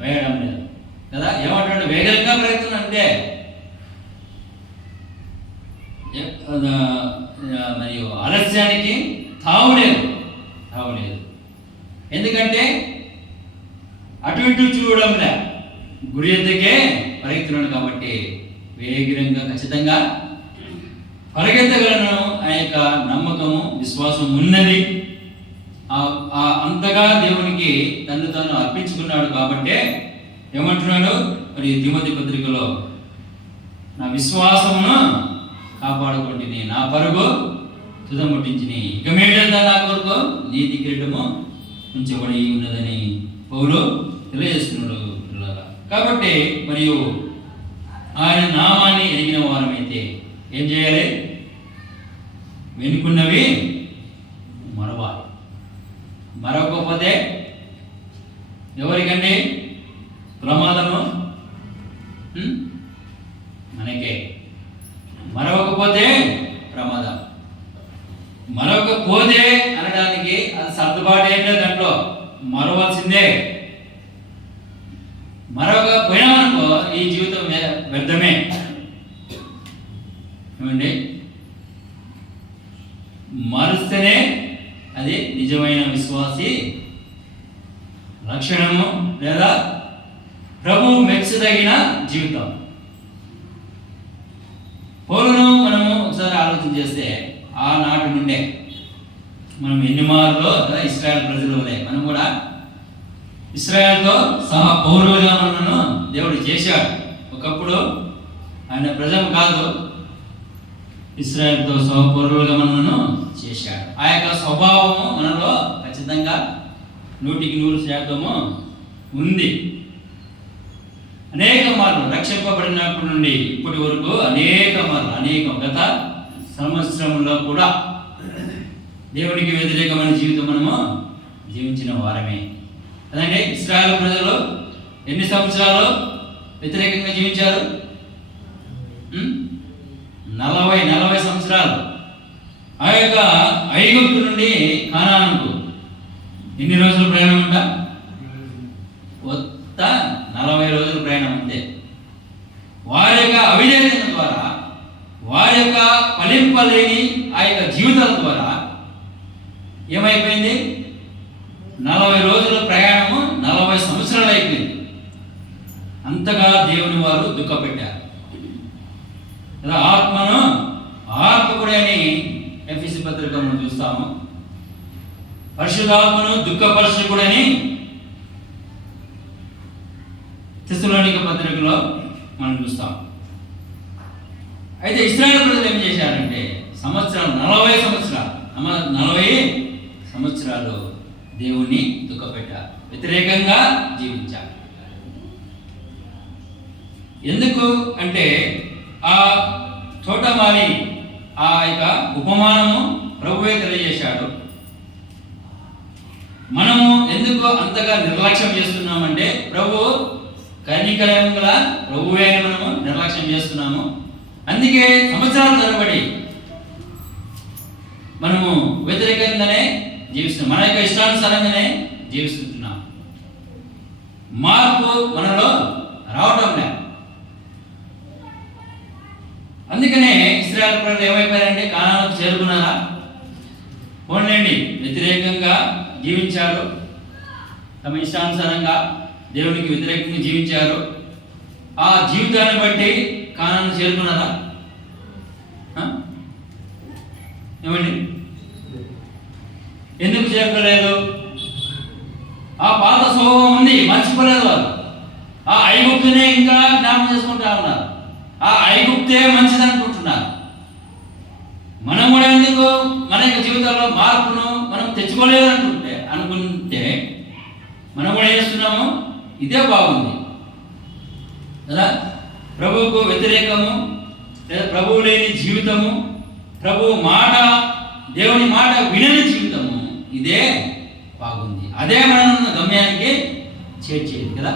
వేయడం లేదు కదా. ఏమంటాడు? వేగంగా ప్రయత్నం అంటే మరియు ఆలస్యానికి తావులేదు. ఎందుకంటే అటు ఇటు చూడడం లే, గురి ఎద్దకే పరిగెత్తున్నాడు కాబట్టి వేగిరంగా ఖచ్చితంగా పరిగెత్తగలను. ఆ యొక్క నమ్మకము, విశ్వాసం ఉన్నది. అంతగా దేవునికి తను తాను అర్పించుకున్నాడు కాబట్టి ఏమంటున్నాడు? మరి తిమోతి పత్రికలో, నా విశ్వాసమును కాపాడుకుంటుని, నా పరుగు తుదముట్టించిని, ఇక మీదట నా కొరకు నీతి కిరీటము ఉంచబడి ఉన్నదని పౌలు తెలియజేస్తున్నాడు. కాబట్టి మరియు ఆయన నామాన్ని ఎరిగిన వారమైతే ఏం చేయాలి? వెనుకున్నవి మరవాలి. మరొకపోతే ఎవరికండి ప్రమాదము? మనకే. మరొకపోతే ప్రమాదం. మరొకపోతే అనడానికి అది సర్దుబాటు ఏంటో దాంట్లో మరవలసిందే. మరొక పోయినామనుకో ఈ జీవితం వ్యర్థమే. ఏమండి? మారుస్తేనే అది నిజమైన విశ్వాసి లక్షణము లేదా ప్రభు మెచ్చదగిన జీవితం. పౌలును మనము ఒకసారి ఆలోచన చేస్తే ఆనాటి నుండే మనం ఎన్ని మార్లు ఇశ్రాయేల్ ప్రజలే మనం కూడా ఇశ్రాయేల్తో సహా పౌరులుగా మనను దేవుడు చేశాడు. ఒకప్పుడు ఆయన ప్రజలు కాదు, ఇశ్రాయేల్తో సహా పౌరులుగా మనను చేశాడు. ఆ యొక్క స్వభావము మనలో ఖచ్చితంగా 100% ఉంది. అనేక మార్లు రక్షింపబడినప్పటి నుండి ఇప్పటి వరకు అనేక గత సంవత్సరంలో కూడా దేవునికి వ్యతిరేకమైన జీవితం మనము జీవించిన వారమే కదండి. ఇశ్రాయేలు ప్రజలు ఎన్ని సంవత్సరాలు వ్యతిరేకంగా జీవించారు? 40 సంవత్సరాలు. ఆ యొక్క ఐగుప్తు నుండి కానానుకు ఎన్ని రోజులు ప్రయాణం అంట? 40 రోజుల ప్రయాణం అంతే. వారి యొక్క అవిధేయత ద్వారా, వారి యొక్క ఫలింపలేని ఆ యొక్క జీవితాల ద్వారా ఏమైపోయింది? 40 రోజుల ప్రయాణము 40 సంవత్సరాలు అయిపోయింది. అంతగా దేవుని వారు దుఃఖపెట్టారు. ఆత్మను ఆత్మకుడని ఎఫెసీ పత్రిక మనం చూస్తాము. పరిశుద్ధాత్మను దుఃఖపరచకుడని తెస్సలోనిక పత్రికలో మనం చూస్తాం. అయితే ఇశ్రాయేలు ప్రజలు ఏం చేశారంటే 40 సంవత్సరాలు దేవుణ్ణి దుఃఖపెట్టారు, వ్యతిరేకంగా జీవించారు. ఎందుకు అంటే ఆ తోటమాలి ఆ యొక్క ఉపమానము ప్రభువే తెలియజేశాడు. మనము ఎందుకు అంతగా నిర్లక్ష్యం చేస్తున్నామంటే ప్రభు కనికరం గల ప్రభువే అని మనము నిర్లక్ష్యం చేస్తున్నాము. అందుకే సంవత్సరాల తరబడి మనము వ్యతిరేకంగానే జీవిస్తున్నాం, మన యొక్క ఇష్టానుసారంగానే జీవిస్తున్నాం. మార్పు మనలో రావటం లేదు. అందుకనే ఇశ్రాయేలు ప్రజలు ఏమైపోయారంటే కానానుకు చేరుకున్నారా? పోన్లేండి, వ్యతిరేకంగా జీవించారు, తమ ఇష్టానుసారంగా దేవునికి వ్యతిరేకంగా జీవించారు. ఆ జీవితాన్ని బట్టి కానాను చేరుకున్నారా? ఏమండి? ఎందుకు చేరుకోలేదు? ఆ పాత స్వభావం ఉంది, మర్చిపోలేదు వాళ్ళు. ఆ ఐగుప్తునే ఇంకా జ్ఞాపకం చేసుకుంటా ఉన్నారు. ఆ ఐగుప్తే మంచిది అనుకుంటున్నారు. మనం కూడా ఎందుకు మన యొక్క జీవితాల్లో మార్పును మనం తెచ్చుకోలేదు అనుకుంటే మనం కూడా చేస్తున్నాము, ఇదే బాగుంది కదా. ప్రభువుకు వ్యతిరేకము లేదా ప్రభువు లేని జీవితము, ప్రభువు మాట, దేవుని మాట వినని జీవితము, ఇదే బాగుంది. అదే మనల్ని గమ్యానికి చేర్చేది కదా.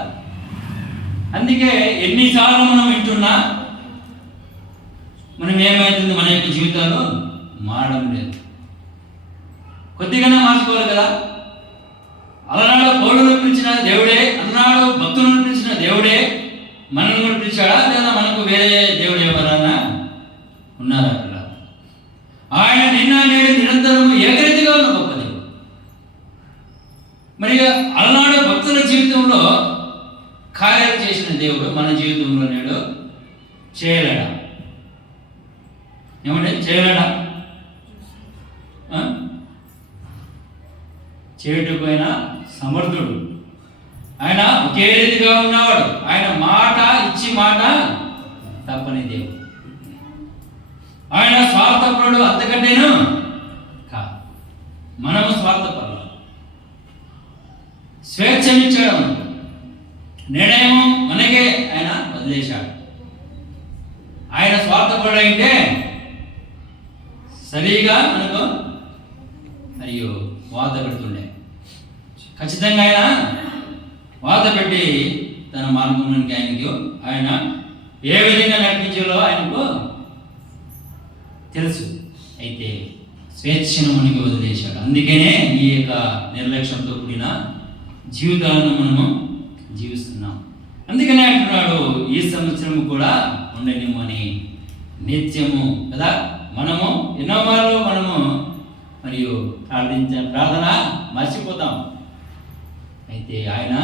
అందుకే ఎన్నిసార్లు మనం వింటున్నా మనం ఏమవుతుంది, మన యొక్క జీవితాలు మారడం లేదు. కొద్దిగానే మార్చుకోవాలి కదా. అలనాడు పౌలును పిలిచిన దేవుడే, అన్నాడు భక్తులను పిలిచిన దేవుడే మనల్ని కూడా పిలిచాడా? లేదా మనకు వేరే దేవుడు ఎవరన్నా ఉన్నారా? అక్కడ ఆయన నిన్న నేడు నిరంతరం ఏకరీతిగా ఉన్న గొప్ప దేవుడు. మరి అలనాడు భక్తుల జీవితంలో కార్యాలు చేసిన దేవుడు మన జీవితంలో నేడు చేయలేడా? ఏమంటే చేయలేడా? చేయటపోయినా సమర్థుడు. ఆయన ఒకే రీతిగా ఉన్నవాడు. ఆయన మాట ఇచ్చి మాట తప్పని దేవుడు. ఆయన స్వార్థపరుడు అంతకంటేను కాదు. మనము స్వార్థపరులు. స్వేచ్ఛనిచ్చాడు మనకు, నిర్ణయం మనకే ఆయన వదిలేశాడు. ఆయన స్వార్థపరుడు అయితే సరిగా మనకు అయ్యో వాత పెడుతుండే. ఖచ్చితంగా ఆయన వాత పెట్టి తన మార్గంలోనికి ఆయన ఏ విధంగా నడిపించాలో ఆయనకు తెలుసు. అయితే స్వేచ్ఛను మనకి వదిలేశాడు. అందుకనే ఈ యొక్క నిర్లక్ష్యంతో కూడిన జీవితాలను మనము జీవిస్తున్నాం. అందుకనే అంటున్నాడు, ఈ సంవత్సరం కూడా ఉండనిమ్మని నిత్యము కదా. మనము ఎన్నో మార్లు మరియు ప్రార్థన మర్చిపోతాం. అయితే ఆయన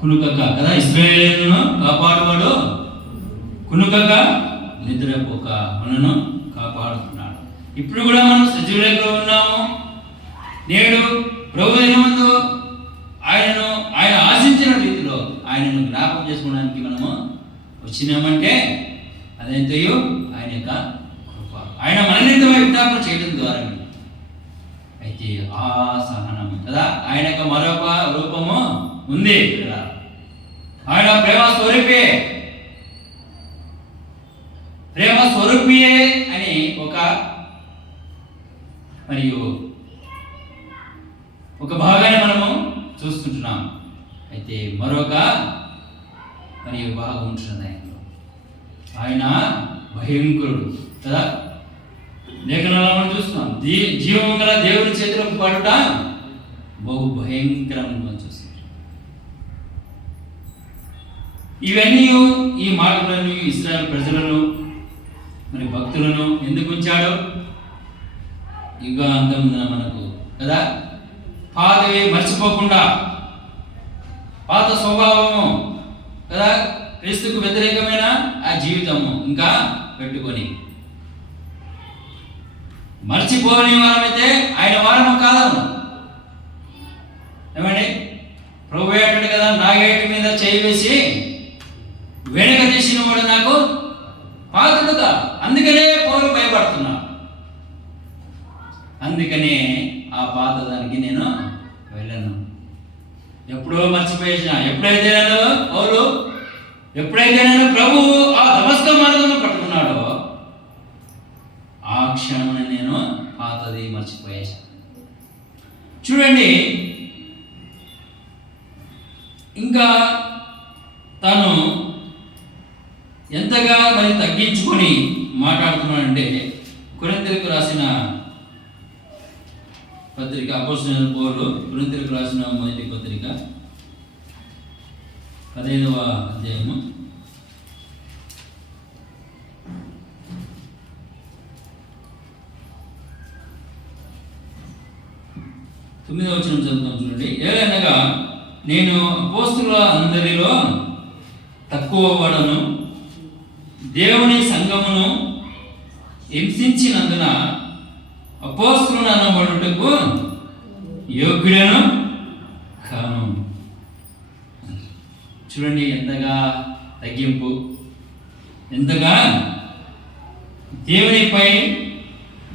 కునుకక కదా, ఇశ్రాయేలును కాపాడువాడు కునుకక నిద్రపోక మనను కాపాడుతున్నాడు. ఇప్పుడు కూడా మనం సజీవులలో ఉన్నాము. నేడు ప్రభు దినమందు ఆయన ఆశించిన రీతిలో ఆయనను జ్ఞాపకం చేసుకోవడానికి మనము వచ్చినామంటే అదేంతయో ఆయన యొక్క కృప. ఆయన మననితమై విజ్ఞాపన చేయడం ద్వారా. అయితే ఆ సహనము కదా, ఆయన యొక్క మరొక రూపము ఉంది కదా. ఆయన ప్రేమ స్వరూపియే అని ఒక భాగాన్ని మనము చూస్తుంటున్నాం. అయితే మరొక భాగం ఉంటున్నది ఆయనలో. ఆయన భయంకరుడు కదా. లేఖనాల్లో మనం చూస్తున్నాం, జీవము గల దేవుని చేతిలో పడుట బహు భయంకరంగా చూస్తున్నాం. ఇవన్నీ ఈ మాటలను ఇశ్రాయేలు ప్రజలను భక్తులను ఎందుకు ఉంచాడు? యుగాంతం మనకు కదా పాతవి మర్చిపోకుండా, పాత స్వభావము కదా, క్రీస్తుకు వ్యతిరేకమైన ఆ జీవితము ఇంకా పెట్టుకొని మర్చిపోని వారమైతే ఆయన వారము కాదము. ఏమండి, ప్రభు అంటాడు కదా, నాగేటి మీద చేయి వేసి వెనక తీసిన వాడు నాకు పాత్రుడుగా. అందుకనే పౌలు భయపడుతున్నా. అందుకనే ఆ పాత దానికి నేను వెళ్ళను. ఎప్పుడో మర్చిపోయేసిన, ఎప్పుడైతే నేను ప్రభు ఆ దమస్క మార్గంలో పట్టుకున్నాడో ఆ క్షణం నేను పాతది మర్చిపోయేసాను. చూడండి, ఇంకా తను ఎంతగా తగ్గించుకొని మాట్లాడుతున్నాడంటే, కొరింథీయులకు రాసిన పత్రిక, అపోస్తలుడైన పౌలు కొరింథీయులకు రాసిన మొదటి పత్రిక 15వ అధ్యాయము 9వ వచనం చదువుతాం చూడండి. ఏలనగా నేను అపోస్తలుల అందరిలో తక్కువ వాడను, దేవుని సంఘమును హింసించినందున అపోస్తలుని అనబడుటకు యోగ్యుడను కాను. చూడండి ఎంతగా తగ్గింపు, ఎంతగా దేవునిపై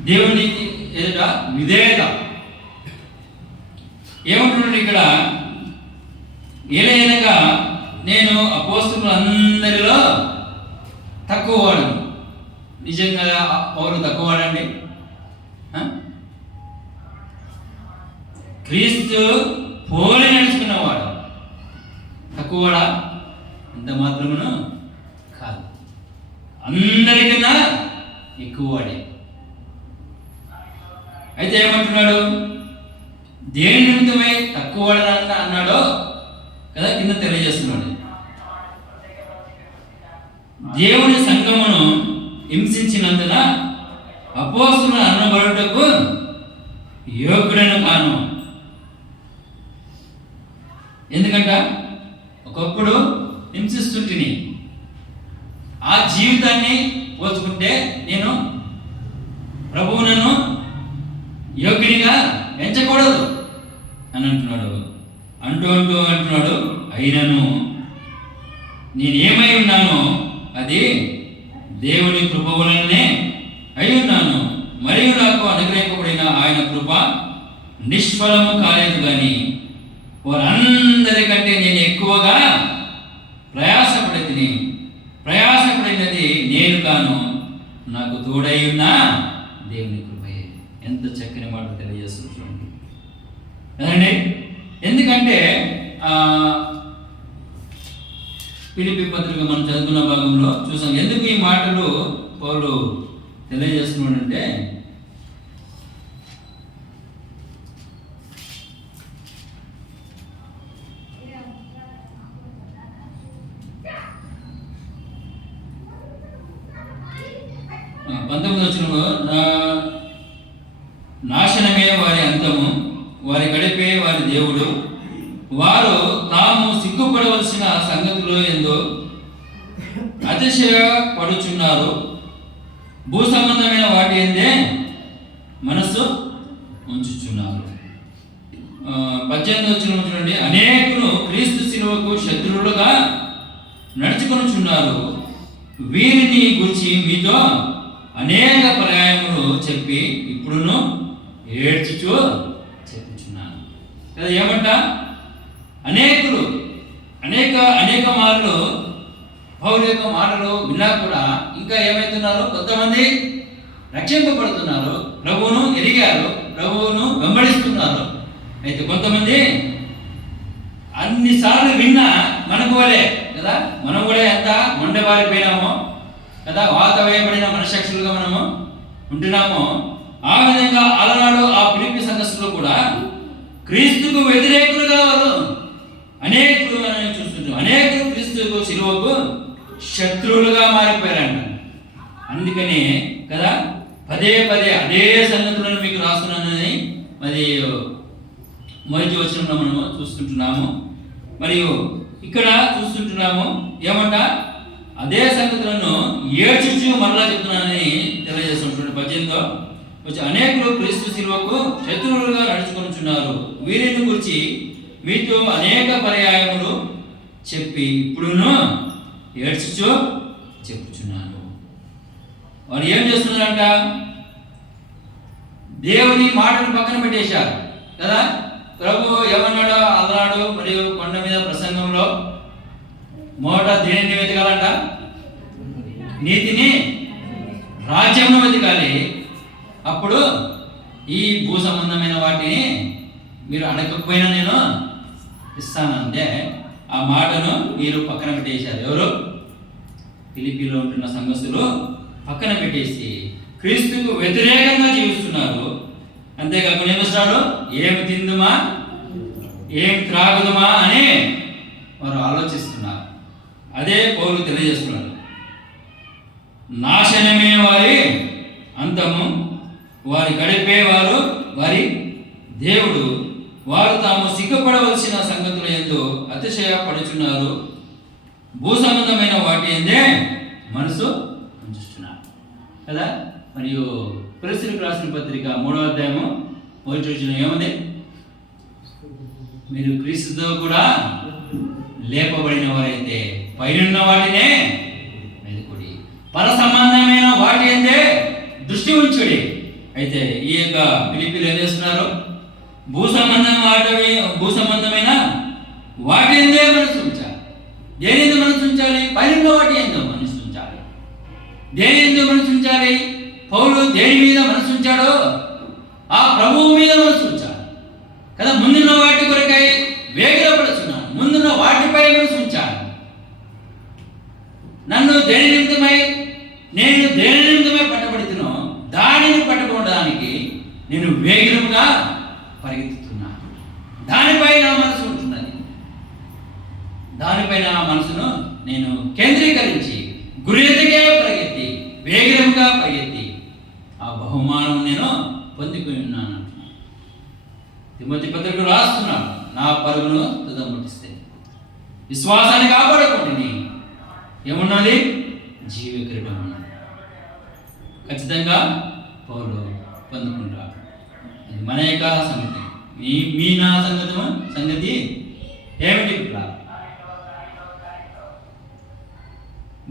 దేవుని ఎదుట విధేయత. ఏమంటున్నాడు ఇక్కడ? ఏలైనగా నేను అపోస్తలులందరిలో తక్కువ వాడను. నిజంగా పౌలు తక్కువ వాడండి? క్రీస్తు పోలి నడుచుకున్నవాడు తక్కువవాడా? ఎంత మాత్రమును కాదు, అందరికన్నా ఎక్కువవాడే. అయితే ఏమంటున్నాడు? దేని నిమిత్తమై తక్కువవాడని అన్నాడో కదా కింద తెలియజేస్తున్నాడు. దేవుని సంఘమును హింసించినందున అపోస్తలుని అనబడుటకు యోగ్యుడను కాను. ఎందుకంట ఒకప్పుడు హింసిస్తుంటిని, ఆ జీవితాన్ని పోల్చుకుంటే నేను ప్రభువు నన్ను యోగ్యునిగా ఎంచకూడదు అని అంటున్నాడు. అయినను నేనేమై ఉన్నానో అది దేవుని కృప వలనే అయి ఉన్నాను. మరియు నాకు అనుగ్రహింపబడిన ఆయన కృప నిష్ఫలము కాలేదు, కానీ వారందరికంటే నేను ఎక్కువగా ప్రయాసపడినది నేను కాను, నాకు తోడై ఉన్న దేవుని కృపయే. ఎంత చక్కని మాట తెలియజేస్తుంది చూడండి. ఎందుకంటే ఫిలిప్పీ పత్రిక మనం చదువుకున్న భాగంలో చూసాం. ఎందుకు ఈ మాటలు పౌలు తెలియజేస్తున్నాడంటే, వచనంలో నాశనమే వారి అంతము, వారి గడిపే వారి దేవుడు, వారు తాము సిగ్గుపడవలసిన సంగతులు ఎందు అతిశయపడుచున్నారు, భూ సంబంధమైన వాటి ఎందే మనస్సు ఉంచుచున్నారు. 18వ వచనం చూడండి. అనేకులు క్రీస్తు శిలువకు శత్రువులుగా నడుచుకొనుచున్నారు, వీరిని గురించి మీతో అనేక పర్యాయములు చెప్పి ఇప్పుడును ఏడ్చుచూ చెప్పుచున్నాను కదా. ఏమంట? అనేకులు అనేక మార్లు పౌలు యొక్క మాటలు విన్నా కూడా ఇంకా ఏమవుతున్నారు? కొంతమంది రక్షింపబడుతున్నారు, ప్రభువును ఎరిగారు, ప్రభువును వెంబడిస్తున్నారు. అయితే కొంతమంది అన్నిసార్లు విన్నా మనకు వలే కదా, మనం కూడా ఎంత మొండబారిపోయినామో కదా, వాత వేయబడిన మనసాక్షులుగా మనము ఉంటున్నామో, ఆ విధంగా అలనాడు ఆ ఫిలిప్పీ సంఘస్థులు కూడా క్రీస్తుకు వ్యతిరేకులుగా వారు అనేకులు అని చూస్తుంటాం. అనేకులు క్రీస్తుకు శిలువకు శత్రువులుగా మారిపోయారంట. అందుకని కదా పదే అదే సంగతులను మీకు రాస్తున్నానని మరి మొదటి వచనంలో మనము చూస్తుంటున్నాము. మరియు ఇక్కడ చూస్తుంటున్నాము ఏమంట? అదే సంగతులను ఏడ్చుచు మరలా చెప్తున్నానని తెలియజేస్తుంటాడు. 18లో వచ్చి అనేకులు క్రీస్తు శిలువకు శత్రువులుగా నడుచుకొనుచున్నారు, వీరిని గురించి మీతో అనేక పర్యాయములు చెప్పి ఇప్పుడును ఏడ్చుచు చెప్పుచున్నాను. వారు ఏం చేస్తున్నారంట? దేవుని మాటను పక్కన పెట్టేశారు కదా. ప్రభు ఏమన్నాడో అన్నాడు. మరియు కొండ మీద ప్రసంగంలో మొదట దేనిని వెతకాలంట? నీతిని, రాజ్యంను వెతకాలి. అప్పుడు ఈ భూ సంబంధమైన వాటిని మీరు అడగకపోయినా నేను ఇస్తానంటే ఆ మాటను మీరు పక్కన పెట్టేశారు. ఎవరు? ఫిలిప్పీలో ఉంటున్న సంఘస్థులు పక్కన పెట్టేసి క్రీస్తుకు వ్యతిరేకంగా జీవిస్తున్నారు. అంతేకాకుండా ఏమిస్తున్నాడు? ఏమి తిందుమా, ఏం త్రాగుదుమా అని వారు ఆలోచిస్తున్నారు. అదే పౌలు తెలియజేస్తున్నాడు. నాశనమే వారి అంతము, వారి గడిపేవారు వారి దేవుడు, వారు తాము సిగ్గుపడవలసిన సంగతుల యందు అతిశయపడుచున్నారు, భూ సంబంధమైన వాటి ఎందే మనసు ఉంచుతున్నారు కదా. మరియు కొరింథీయులకు రాసిన పత్రిక 3వ అధ్యాయము 1వ వచనం ఏముంది? మీరు క్రీస్తుతో కూడా లేపబడిన వారైతే పైనున్న వాటినే వెతుకుడి, పర సంబంధమైన వాటి ఎందే దృష్టి ఉంచుడి. అయితే ఈ యొక్క ఫిలిప్పీలు ఏం చేస్తున్నారు? భూ సంబంధమైన వాటి ఎందే మనసు ఉంచాలి. దేని ఎందు మనసు ఉంచాలి? పైనున్న వాటి ఎందు మనసు ఉంచాలి. దేని ఎందు మనసు ఉంచాలి? పౌలు దేని మీద మనసు ఉంచాడో ఆ ప్రభువు మీద మనసు ఉంచాలి కదా. ముందున్న వాటి కొరకై వేగిరపడుచున్నాను, ముందున్న వాటిపై మనసు ఉంచాలి. నేను దేని నిమిత్తమై పట్టబడుతున్నో దానిని పట్టబడడానికి నేను వేగిరముగా పరిగెత్తుతున్నాను. దానిపై నా మనసు ఉంటున్నది. దానిపై నా మనసును నేను కేంద్రీకరించి గురి ఎదుగే పరిగెత్తి వేగిరముగా పరిగెత్తి ఆ బహుమానం నేను పొందుకుని ఉన్నాను అంటున్నాను. తిమోతి పత్రికలో రాస్తున్నాను, నా పరుగును తుదముట్టిస్తే విశ్వాసాన్ని కాపాడుకుంటుని ఏమున్నది? జీవ కిరీటం ఉన్నది. ఖచ్చితంగా పౌలు పొందుకుంటాడు. అది మన యొక్క సంగతి. మీ నా సంగతి ఏమిటి?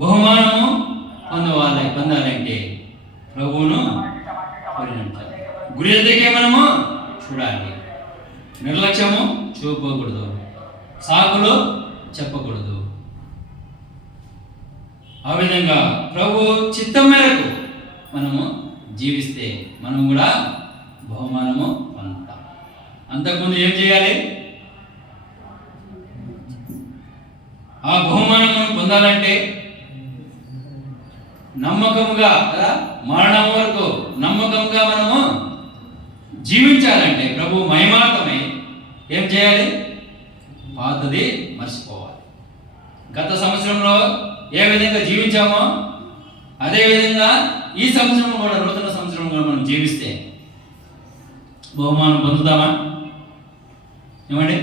బహుమానము పొందాలంటే ప్రభువును పరిగణించాలి. గురి ఎద్దకే మనము చూడాలి. నిర్లక్ష్యము చూపకూడదు, సాకులు చెప్పకూడదు. ఆ విధంగా ప్రభు చిత్తం మేరకు మనము జీవిస్తే మనం కూడా బహుమానము పొందుతాం. అంతకుముందు ఏం చేయాలి? ఆ బహుమానము పొందాలంటే నమ్మకముగా కదా, మరణం వరకు నమ్మకంగా మనము జీవించాలంటే ప్రభు మహిమాతమై ఏం చేయాలి? పాతది మర్చిపోవాలి. గత సంవత్సరంలో ఏ విధంగా జీవించామో అదే విధంగా ఈ సంవత్సరం కూడా, నూతన సంవత్సరం కూడా మనం జీవిస్తే బహుమానం పొందుతామా? ఏమండి?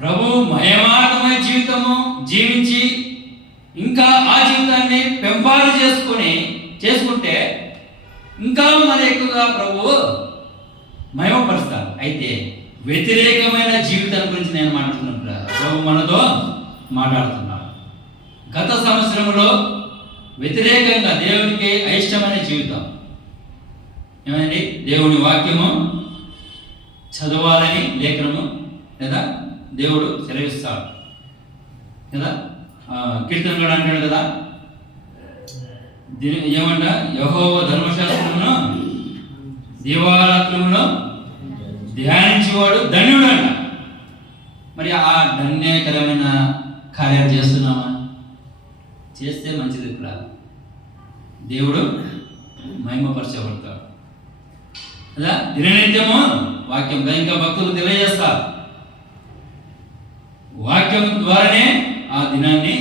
ప్రభు మహిమాతమై జీవితము జీవించి ఇంకా ఆ జీవితాన్ని పెంపాలు చేసుకుంటే ఇంకా మన ఎక్కువగా ప్రభు మహిమపరుస్తారు. అయితే వ్యతిరేకమైన జీవితం గురించి నేను మాట్లాడుతున్నాను. ప్రభు మనతో మాట్లాడుతున్నాను. గత సంవత్సరంలో వ్యతిరేకంగా దేవునికి అయిష్టమైన జీవితం ఏమండి? దేవుని వాక్యము చదవాలని లేఖనము లేదా దేవుడు సెలవిస్తాడు కదా. కీర్తన కూడా అంటాడు కదా, ఏమంట, యెహోవా ధర్మశాస్త్రమును దివారాత్రమును ధ్యానించేవాడు ధన్యుడు అంట. మరి ఆ ధన్యకరమైన కార్యాలు చేస్తున్నామా? చేస్తే మంచిది. ఇప్పుడు దేవుడు మహిమపరచబడతాడు కదా. దిననిత్యము వాక్యం ఇంకా భక్తులు తెలియజేస్తా, వాక్యం ద్వారానే ఆ దినాన్ని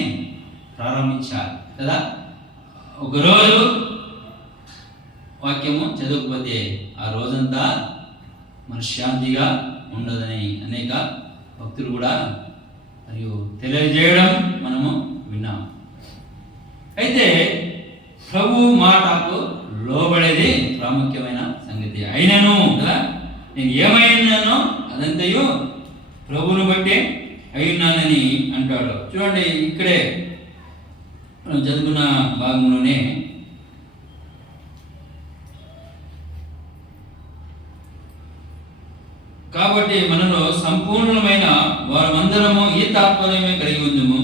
ప్రారంభించాలి కదా. ఒకరోజు వాక్యము చదవకపోతే ఆ రోజంతా మనశ్శాంతిగా ఉండదని అనేక భక్తులు కూడా మరియు తెలియజేయడం మనము విన్నాం. అయితే ప్రభు మాటకు లోబడేది ప్రాముఖ్యమైన సంగతి. అయినను కదా, నేను ఏమైనానో అదంతయు ప్రభువును బట్టి అయినానని అంటాడు. చూడండి, ఇక్కడే మనం చదువుకున్న భాగంలోనే కాబట్టి మనలో సంపూర్ణమైన వారందరము ఈ తాత్పర్యమే కలిగి ఉందము.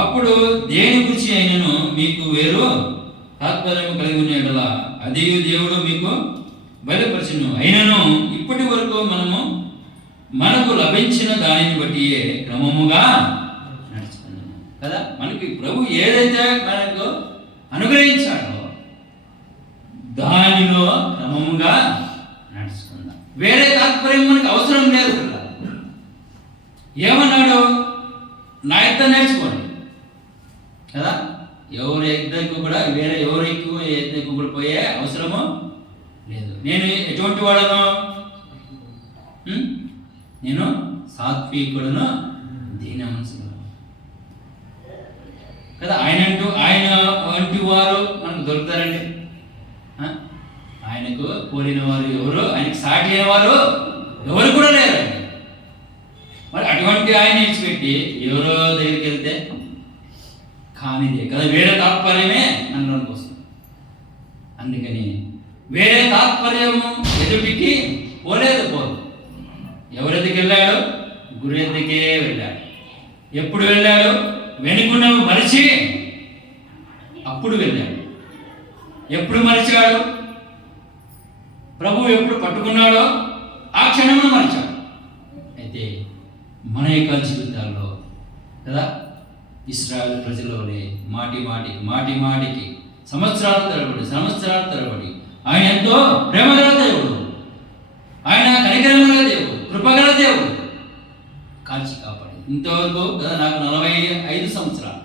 అప్పుడు దేని గురించి అయినను మీకు వేరు తాత్పర్యం కలిగి ఉన్న అది దేవుడు మీకు బయలుపరచును. అయినను ఇప్పటి వరకు మనకు లభించిన దానిని బట్టి క్రమముగా నడుచుకున్నాము కదా. మనకి ప్రభు ఏదైతే మనకు అనుగ్రహించాడో దానిలో క్రమముగా నడుచుకుందాం. వేరే తాత్పర్యం మనకు అవసరం లేదు కదా. ఏమన్నాడు? నా యుద్ధం నేర్చుకోండి కదా. ఎవరు యుద్ధకు కూడా వేరే ఎవరు ఎక్కువ యుద్ధకు కూడా పోయే అవసరము లేదు. నేను ఎటువంటి వాడను? నేను సాత్వికుడును, దీన మనసును కదా. ఆయన వంటి వారు మనకు దొరుకుతారండి. ఆయనకు పోలిన వారు ఎవరు, ఆయనకు సాటి అయిన వారు ఎవరు కూడా లేరండి. మరి అటువంటి ఆయన ఇచ్చిపెట్టి ఎవరో దగ్గరికి వెళ్తే కానిదే కదా, వేరే తాత్పర్యమే నన్నులోకి వస్తుంది. అందుకని వేరే తాత్పర్యము ఎదుటికి పోదు. ఎవరెందుకు వెళ్ళాడు? గురి ఎద్దుకే వెళ్ళాడు. ఎప్పుడు వెళ్ళాడు? వెనుకున్నవి మరిచి అప్పుడు వెళ్ళాడు. ఎప్పుడు మరిచాడు? ప్రభువు ఎప్పుడు పట్టుకున్నాడో ఆ క్షణంలో మరిచాడు. అయితే మన యొక్క జీవితాల్లో కదా ఇశ్రాయేలు ప్రజలలోనే మాటికి సంవత్సరాల తరబడి ఆయన ఎంతో ప్రేమగల దేవుడు, ఆయన కనికరమైన దేవుడు, కృపగల దేవుడు కాల్చి కాపాడి ఇంతవరకు కదా. నాకు 45 సంవత్సరాలు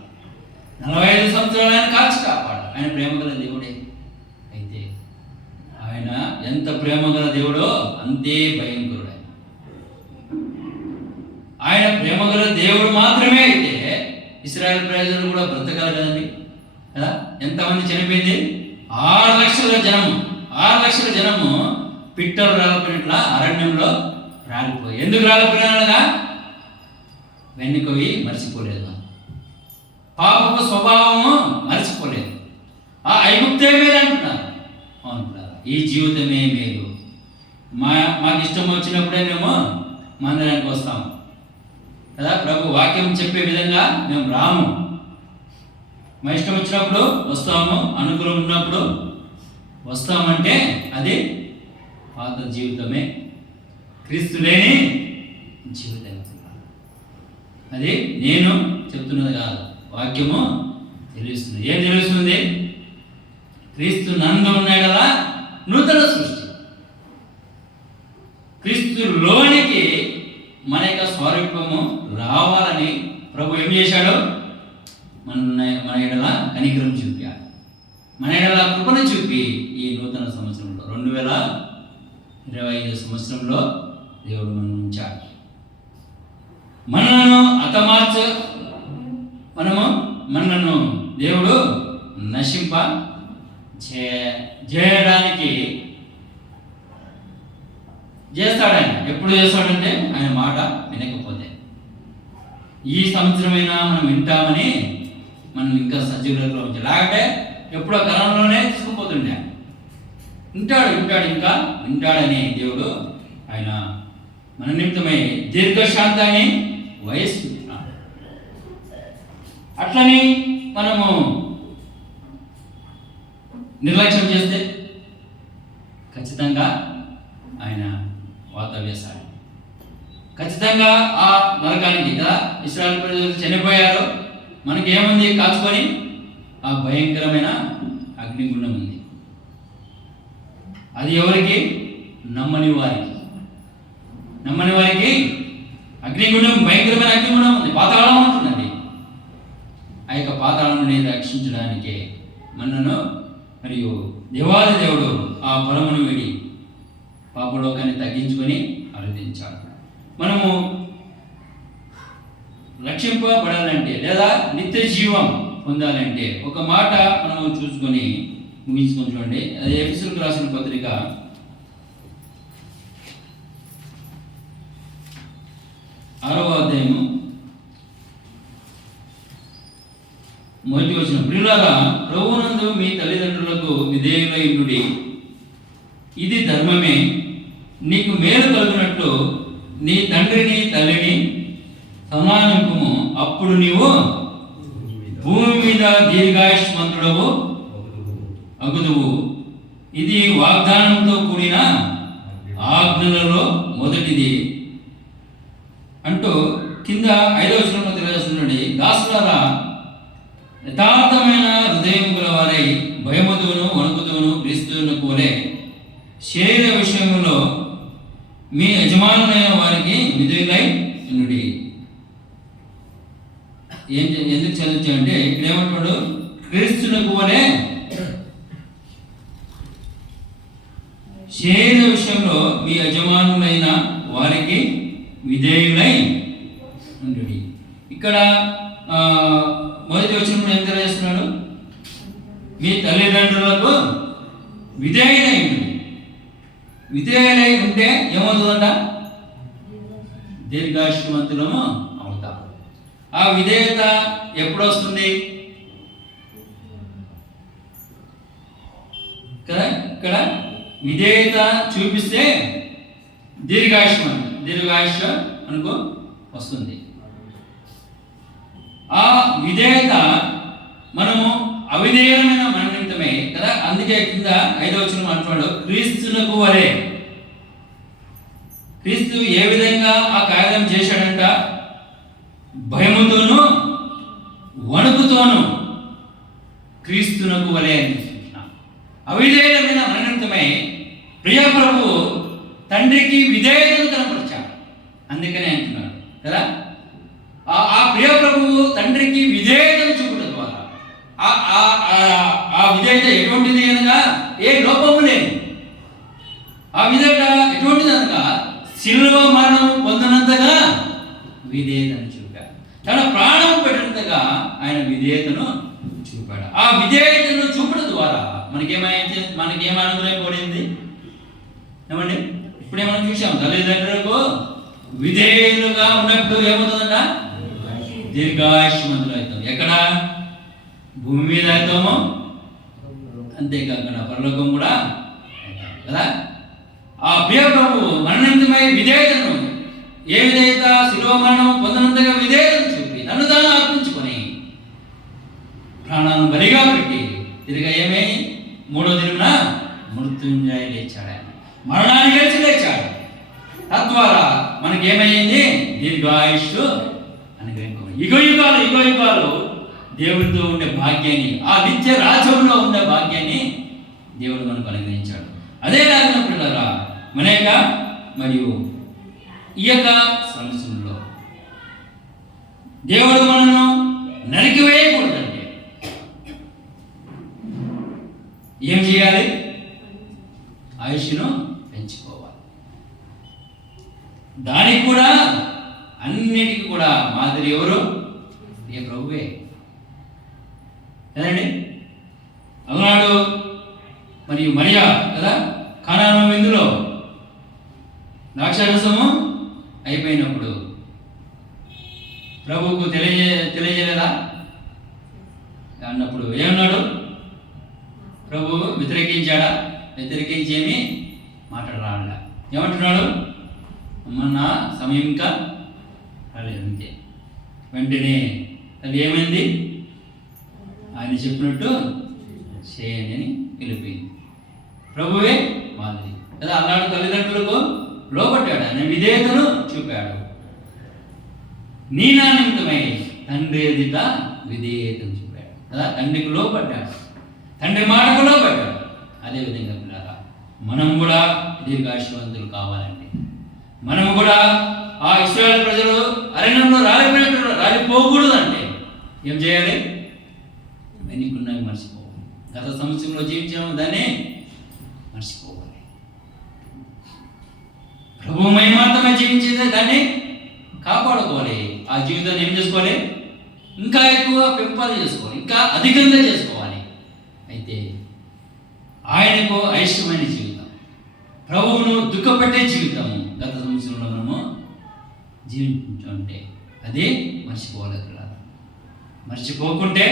ఆయన కాల్చి కాపాడు. ఆయన ప్రేమగల దేవుడే. అయితే ఆయన ఎంత ప్రేమగల దేవుడో అంతే భయంకరుడు. ఆయన ప్రేమగల దేవుడు మాత్రమే అయితే ఇశ్రాయేలు ప్రజలు కూడా బ్రతకాలి కదండి కదా. ఎంతమంది చనిపోయింది? 6 లక్షల జనము పిట్టలు రాలిపోయినట్ల అరణ్యంలో రాలిపోయి. ఎందుకు రాలిపోయినగా? వెన్నుకవి మర్చిపోలేదు, పాపపు స్వభావము మర్చిపోలేదు. ఆ ఐగుప్తే మేలు అంటున్నారు. అవునంటున్నారు, ఈ జీవితమే మేలు. మాకు ఇష్టం వచ్చినప్పుడే మేము మందిరానికి వస్తాము కదా. ప్రభు వాక్యం చెప్పే విధంగా మేము రాము. మా ఇష్టం వచ్చినప్పుడు వస్తాము, అనుకూలం ఉన్నప్పుడు వస్తామంటే అది పాత జీవితమే, క్రీస్తు లేని జీవితం. అది నేను చెప్తున్నది కాదు, వాక్యము తెలుస్తుంది. ఏం తెలుస్తుంది? క్రీస్తు నందు ఉన్నాయి కదా నూతన సృష్టి. క్రీస్తులోనికి మన యొక్క స్వరూపము రావాలని ప్రభు ఏం చేశాడు? మన ఎడల కనికరం చూపాడు, మన ఎడల కృపను చూపి ఈ నూతన సంవత్సరంలో 2025 సంవత్సరంలో దేవుడు మనం ఉంచాడు. మనను మనను దేవుడు నశింప చేయడానికి చేస్తాడు. ఆయన ఎప్పుడు చేస్తాడంటే ఆయన మాట వినకపోతే. ఈ సంవత్సరమైనా మనం వింటామని మనం ఇంకా సజీవులలో ఉంచాలి, లేకపోతే ఎప్పుడో కలంలోనే తీసుకుపోతుండే. వింటాడు ఇంకా వింటాడని దేవుడు ఆయన మన నిమిత్తమై దీర్ఘశాంతాన్ని వహిస్తున్నాడు. అట్లని మనము నిర్లక్ష్యం చేస్తే ఖచ్చితంగా ఆయన వాత వేశాడు. ఖచ్చితంగా ఆ నరకానికి కదా ఇశ్రాయేలు ప్రజలు చనిపోయారు. మనకేముంది కాచుకొని? ఆ భయంకరమైన అగ్నిగుండం ఉంది. అది ఎవరికి? నమ్మని వారికి అగ్నిగుండం, భయంకరమైన అగ్నిగుండం ఉంది, పాతాళం ఉంటున్నది. ఆ యొక్క పాతాళం నుండి రక్షించడానికి మనను మరియు దేవాది దేవుడు ఆ పొలమును వీడి పాపలోకాన్ని తగ్గించుకొని ఆరాధించాడు. మనము రక్షింపబడాలంటే లేదా నిత్య జీవం పొందాలంటే ఒక మాట మనము చూసుకొని ముగించుకొని చూడండి. అది ఎఫెసీయులకు రాసిన పత్రిక 6వ అధ్యాయము 1వ వచనం. ప్రియులారా, ప్రభువునందు మీ తల్లిదండ్రులకు విధేయులై ఉండుడి, ఇది ధర్మమే. నీకు మేలు కలుగునట్లు నీ తండ్రిని తల్లిని సమానింపుము, అప్పుడు నీవు భూమి మీద దీర్ఘాయుష్మంతుడవు అగుదువు. ఇది వాగ్దానంతో కూడిన ఆజ్ఞలలో మొదటిది అంటూ కింద 5వ వచనంలో తెలియజేస్తున్నాడు. దాసులారా, యథార్థమైన హృదయం గల వారై భయముతోను వణుకుతోను క్రీస్తును కోరే శరీర విషయంలో మీ యజమానులైన వారికి విధేయులై ఉండుడి. ఎందుకు చదివించాలంటే ఇక్కడ ఏమంటాడు? క్రీస్తునకు వలె శరీర విషయంలో మీ యజమానులైన వారికి విధేయులై ఉండుడి. ఇక్కడ మొదటి వచనంలో ఏం తెలియజేస్తున్నాడు? మీ తల్లిదండ్రులకు విధేయులై ఉండుడి. విధేయులై ఉంటే ఏమవుతుందంట? దీర్ఘాయుష్మంతులము అవుతాం. ఆ విధేయత ఎప్పుడు వస్తుంది కదా? ఇక్కడ విధేయత చూపిస్తే దీర్ఘాయుష్ అనుకో వస్తుంది. ఆ విధేయత మనము అవిధేయమైన మన నిమిత్తమే కదా. అందుకే కింద 5వ వచనం అంటున్నాడు, క్రీస్తునకు వలె. క్రీస్తు ఏ విధంగా ఆ కార్యం చేశాడంట? భయముతోను వణుకుతోను క్రీస్తునకు వలె అని. అవిధేయమైన మన నిమిత్తమై ప్రియ ప్రభు తండ్రికి విధేయతను కనపరిచాడు. అందుకనే అంటున్నాడు కదా, ఆ ప్రియ ప్రభువు తండ్రికి విధేయతను చూపడం ద్వారా ఆ విధేయత ఎటువంటిది అనగా ఏ లోపము లేదు. ఆ విధేయత ఎటువంటిది అనగా శిలువ మరణం పొందినంతగా విధేయతను చూపాడు. తన ప్రాణం పెట్టినంతగా ఆయన విధేయతను చూపాడు. ఆ విధేయతను చూపడం ద్వారా మనకేమానందమైపోయింది ఏమండి? ఇప్పుడే మనం చూసాం, తల్లిదండ్రులకు విధేయులుగా ఉన్నప్పుడు ఏమవుతుందంట? దీర్ఘాయుష్మంతులు అవుతాం. ఎక్కడ? భూమి మీద అవుతామో అంతేకాకుండా పరలోకం కూడా అవుతాం కదా. ఆ ప్రియ ప్రభు మన నిమిత్తమై విధేయతను, ఏ విధేయత? శిలువ మరణం పొందినంతగా విధేయతను చూపి తను తాను అర్పించుకొని ప్రాణాలను బలిగా పెట్టి తిరిగి ఏమై 3వ దినమున మృత్యుంజయ లేచాడు. ఆయన మరణాన్ని గెలిచి లేచాడు. తద్వారా మనకేమైంది? దీర్ఘాయుష్ అనుగ్రహించాడు. యుగాలు దేవుడితో ఉండే భాగ్యాన్ని, ఆ నిత్య రాజ్యంలో ఉండే భాగ్యాన్ని దేవుడు మనకు అనుగ్రహించాడు. అదే కాకుండా పిల్లరా, మన యొక్క మరియు ఈ యొక్క సంవత్సరంలో దేవుడు మనను నరికివేయకూడదంటే ఏం చేయాలి? ఆయుష్ను పెంచుకోవాలి. దానికి కూడా అన్నిటికీ కూడా మాదిరి ఎవరు? ఏ ప్రభువే కదండి. అలనాడు మరియు మరియా కదా, కానాను విందులో ద్రాక్షారసము అయిపోయినప్పుడు ప్రభువుకు తెలియజేయలేదా అన్నప్పుడు ఏమన్నాడు? ప్రభు వ్యతిరేకించాడా? వ్యతిరేకించేమి మాట్లాడరాడా? ఏమంటున్నాడు? అమ్మ నా సమయం ఇంకా రాలేదు అంతే. వెంటనే అది ఏమైంది? ఆయన చెప్పినట్టు చేయండి అని వెళ్ళిపోయింది. ప్రభువే మాదిరి కదా. అన్నాడు తల్లిదండ్రులకు లోబడ్డాడు, ఆయన విధేయతను చూపాడు. నీ నా నిమిత్తమై తండ్రి ఎదుట విధేయతను చూపాడు కదా. తండ్రికి లోబడ్డాడు, తండ్రి మాటకు లోబడ్డాడు. అదేవిధంగా పిల్లరా, మనం కూడా దీర్ఘాయుష్మంతులు కావాలండి. మనము కూడా ఆ ఇశ్రాయేలు ప్రజలు అరణ్యంలో రాలిపోకూడదు అంటే ఏం చేయాలి? వెనుకున్నవి మర్చిపోవాలి. గత సంవత్సరంలో జీవించాము, దాన్ని మర్చిపోవాలి. ప్రభు మహిమార్థమై జీవించేదే దాన్ని కాపాడుకోవాలి. ఆ జీవితాన్ని ఏం చేసుకోవాలి? ఇంకా ఎక్కువ పెంపొంది చేసుకోవాలి, ఇంకా అధికంగా చేసుకోవాలి. అయితే ఆయనకు అయిష్టమైన జీవితం, ప్రభువును దుఃఖపెట్టే జీవితము గత సంవత్సరంలో మనము జీవించుంటే అదే మర్చిపోవాలి. మర్చిపోకుంటే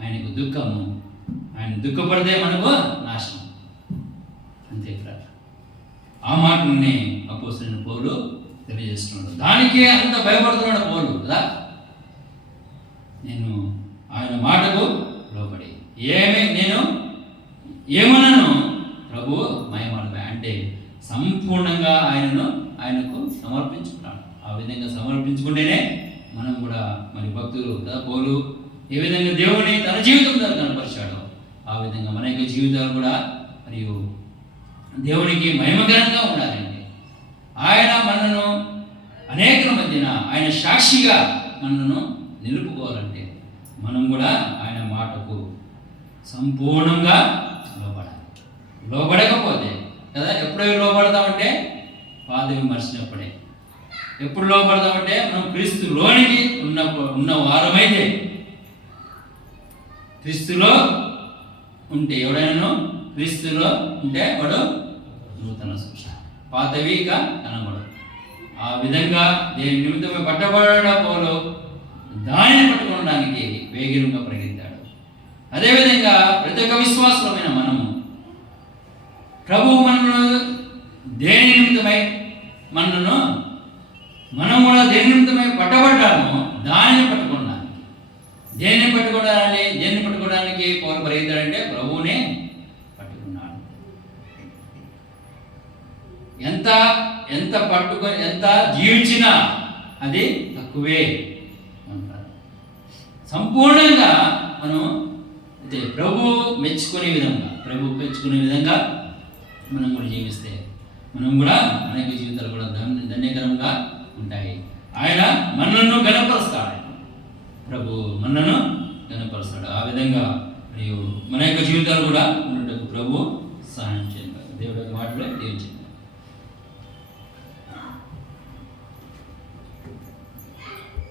ఆయనకు దుఃఖము, ఆయన దుఃఖపడితే మనకు నాశనం. అంతే కదా. ఆ మాటని అపోస్తలుడైన పౌలు తెలియజేస్తున్నాడు. దానికే అంత భయపడుతున్నాడు పౌలు కదా. నేను ఆయన మాటకు లోబడి నేను ఏమన్నాను? ప్రభు మహిమాడమే అంటే సంపూర్ణంగా ఆయనకు సమర్పించుకున్నాడు. ఆ విధంగా సమర్పించుకుంటేనే మనం కూడా మరి భక్తులు కదా, పౌలు ఏ విధంగా దేవుని తన జీవితం ద్వారా కనపరిచాడో ఆ విధంగా మన యొక్క జీవితాలు కూడా మరియు దేవునికి మహిమకరంగా ఉండాలండి. ఆయన మనను అనేకుల మధ్యన ఆయన సాక్షిగా మనను నిలుపుకోవాలంటే మనం కూడా ఆయన మాటకు సంపూర్ణంగా లోబడాలి. లోబడకపోతే కదా, ఎప్పుడో లోబడతామంటే పాద విమర్శినప్పుడే. ఎప్పుడు లోబడతామంటే మనం క్రీస్తులోనికి ఉన్న వారమైతే. క్రీస్తులో ఉంటే ఎవడైనా క్రీస్తులో ఉంటే వాడు నూతన సృష్టి, పాతవి ఇక కనబడు. ఆ విధంగా దేని నిమిత్తమే పట్టబడ పౌలు దానిని పట్టుకోవడానికి వేగిరంగా పరిగెత్తాడు. అదేవిధంగా ప్రతి ఒక్క విశ్వాసమైన మనము ప్రభువు మనను దేని నిమిత్తమై మనం కూడా దేని నిమిత్తమై పట్టబడ్డాము దానిని పట్టుకున్నాను. దేన్ని పట్టుకోవడానికి పౌలు పరిగెత్తాడంటే ప్రభువునే పట్టుకున్నాడు. ఎంత జీవించినా అది తక్కువే అంటారు. సంపూర్ణంగా మనం అయితే ప్రభు మెచ్చుకునే విధంగా మనం కూడా జీవిస్తే మనం కూడా అనేక జీవితాలు కూడా ధన్యకరంగా ఉంటాయి. ఆయన మనలను గణపరుస్తాడు. ప్రభు మనలను గణపరుస్తాడు. ఆ విధంగా మరియు మన యొక్క జీవితాలు కూడా ఉన్నట్టు ప్రభు సహాయం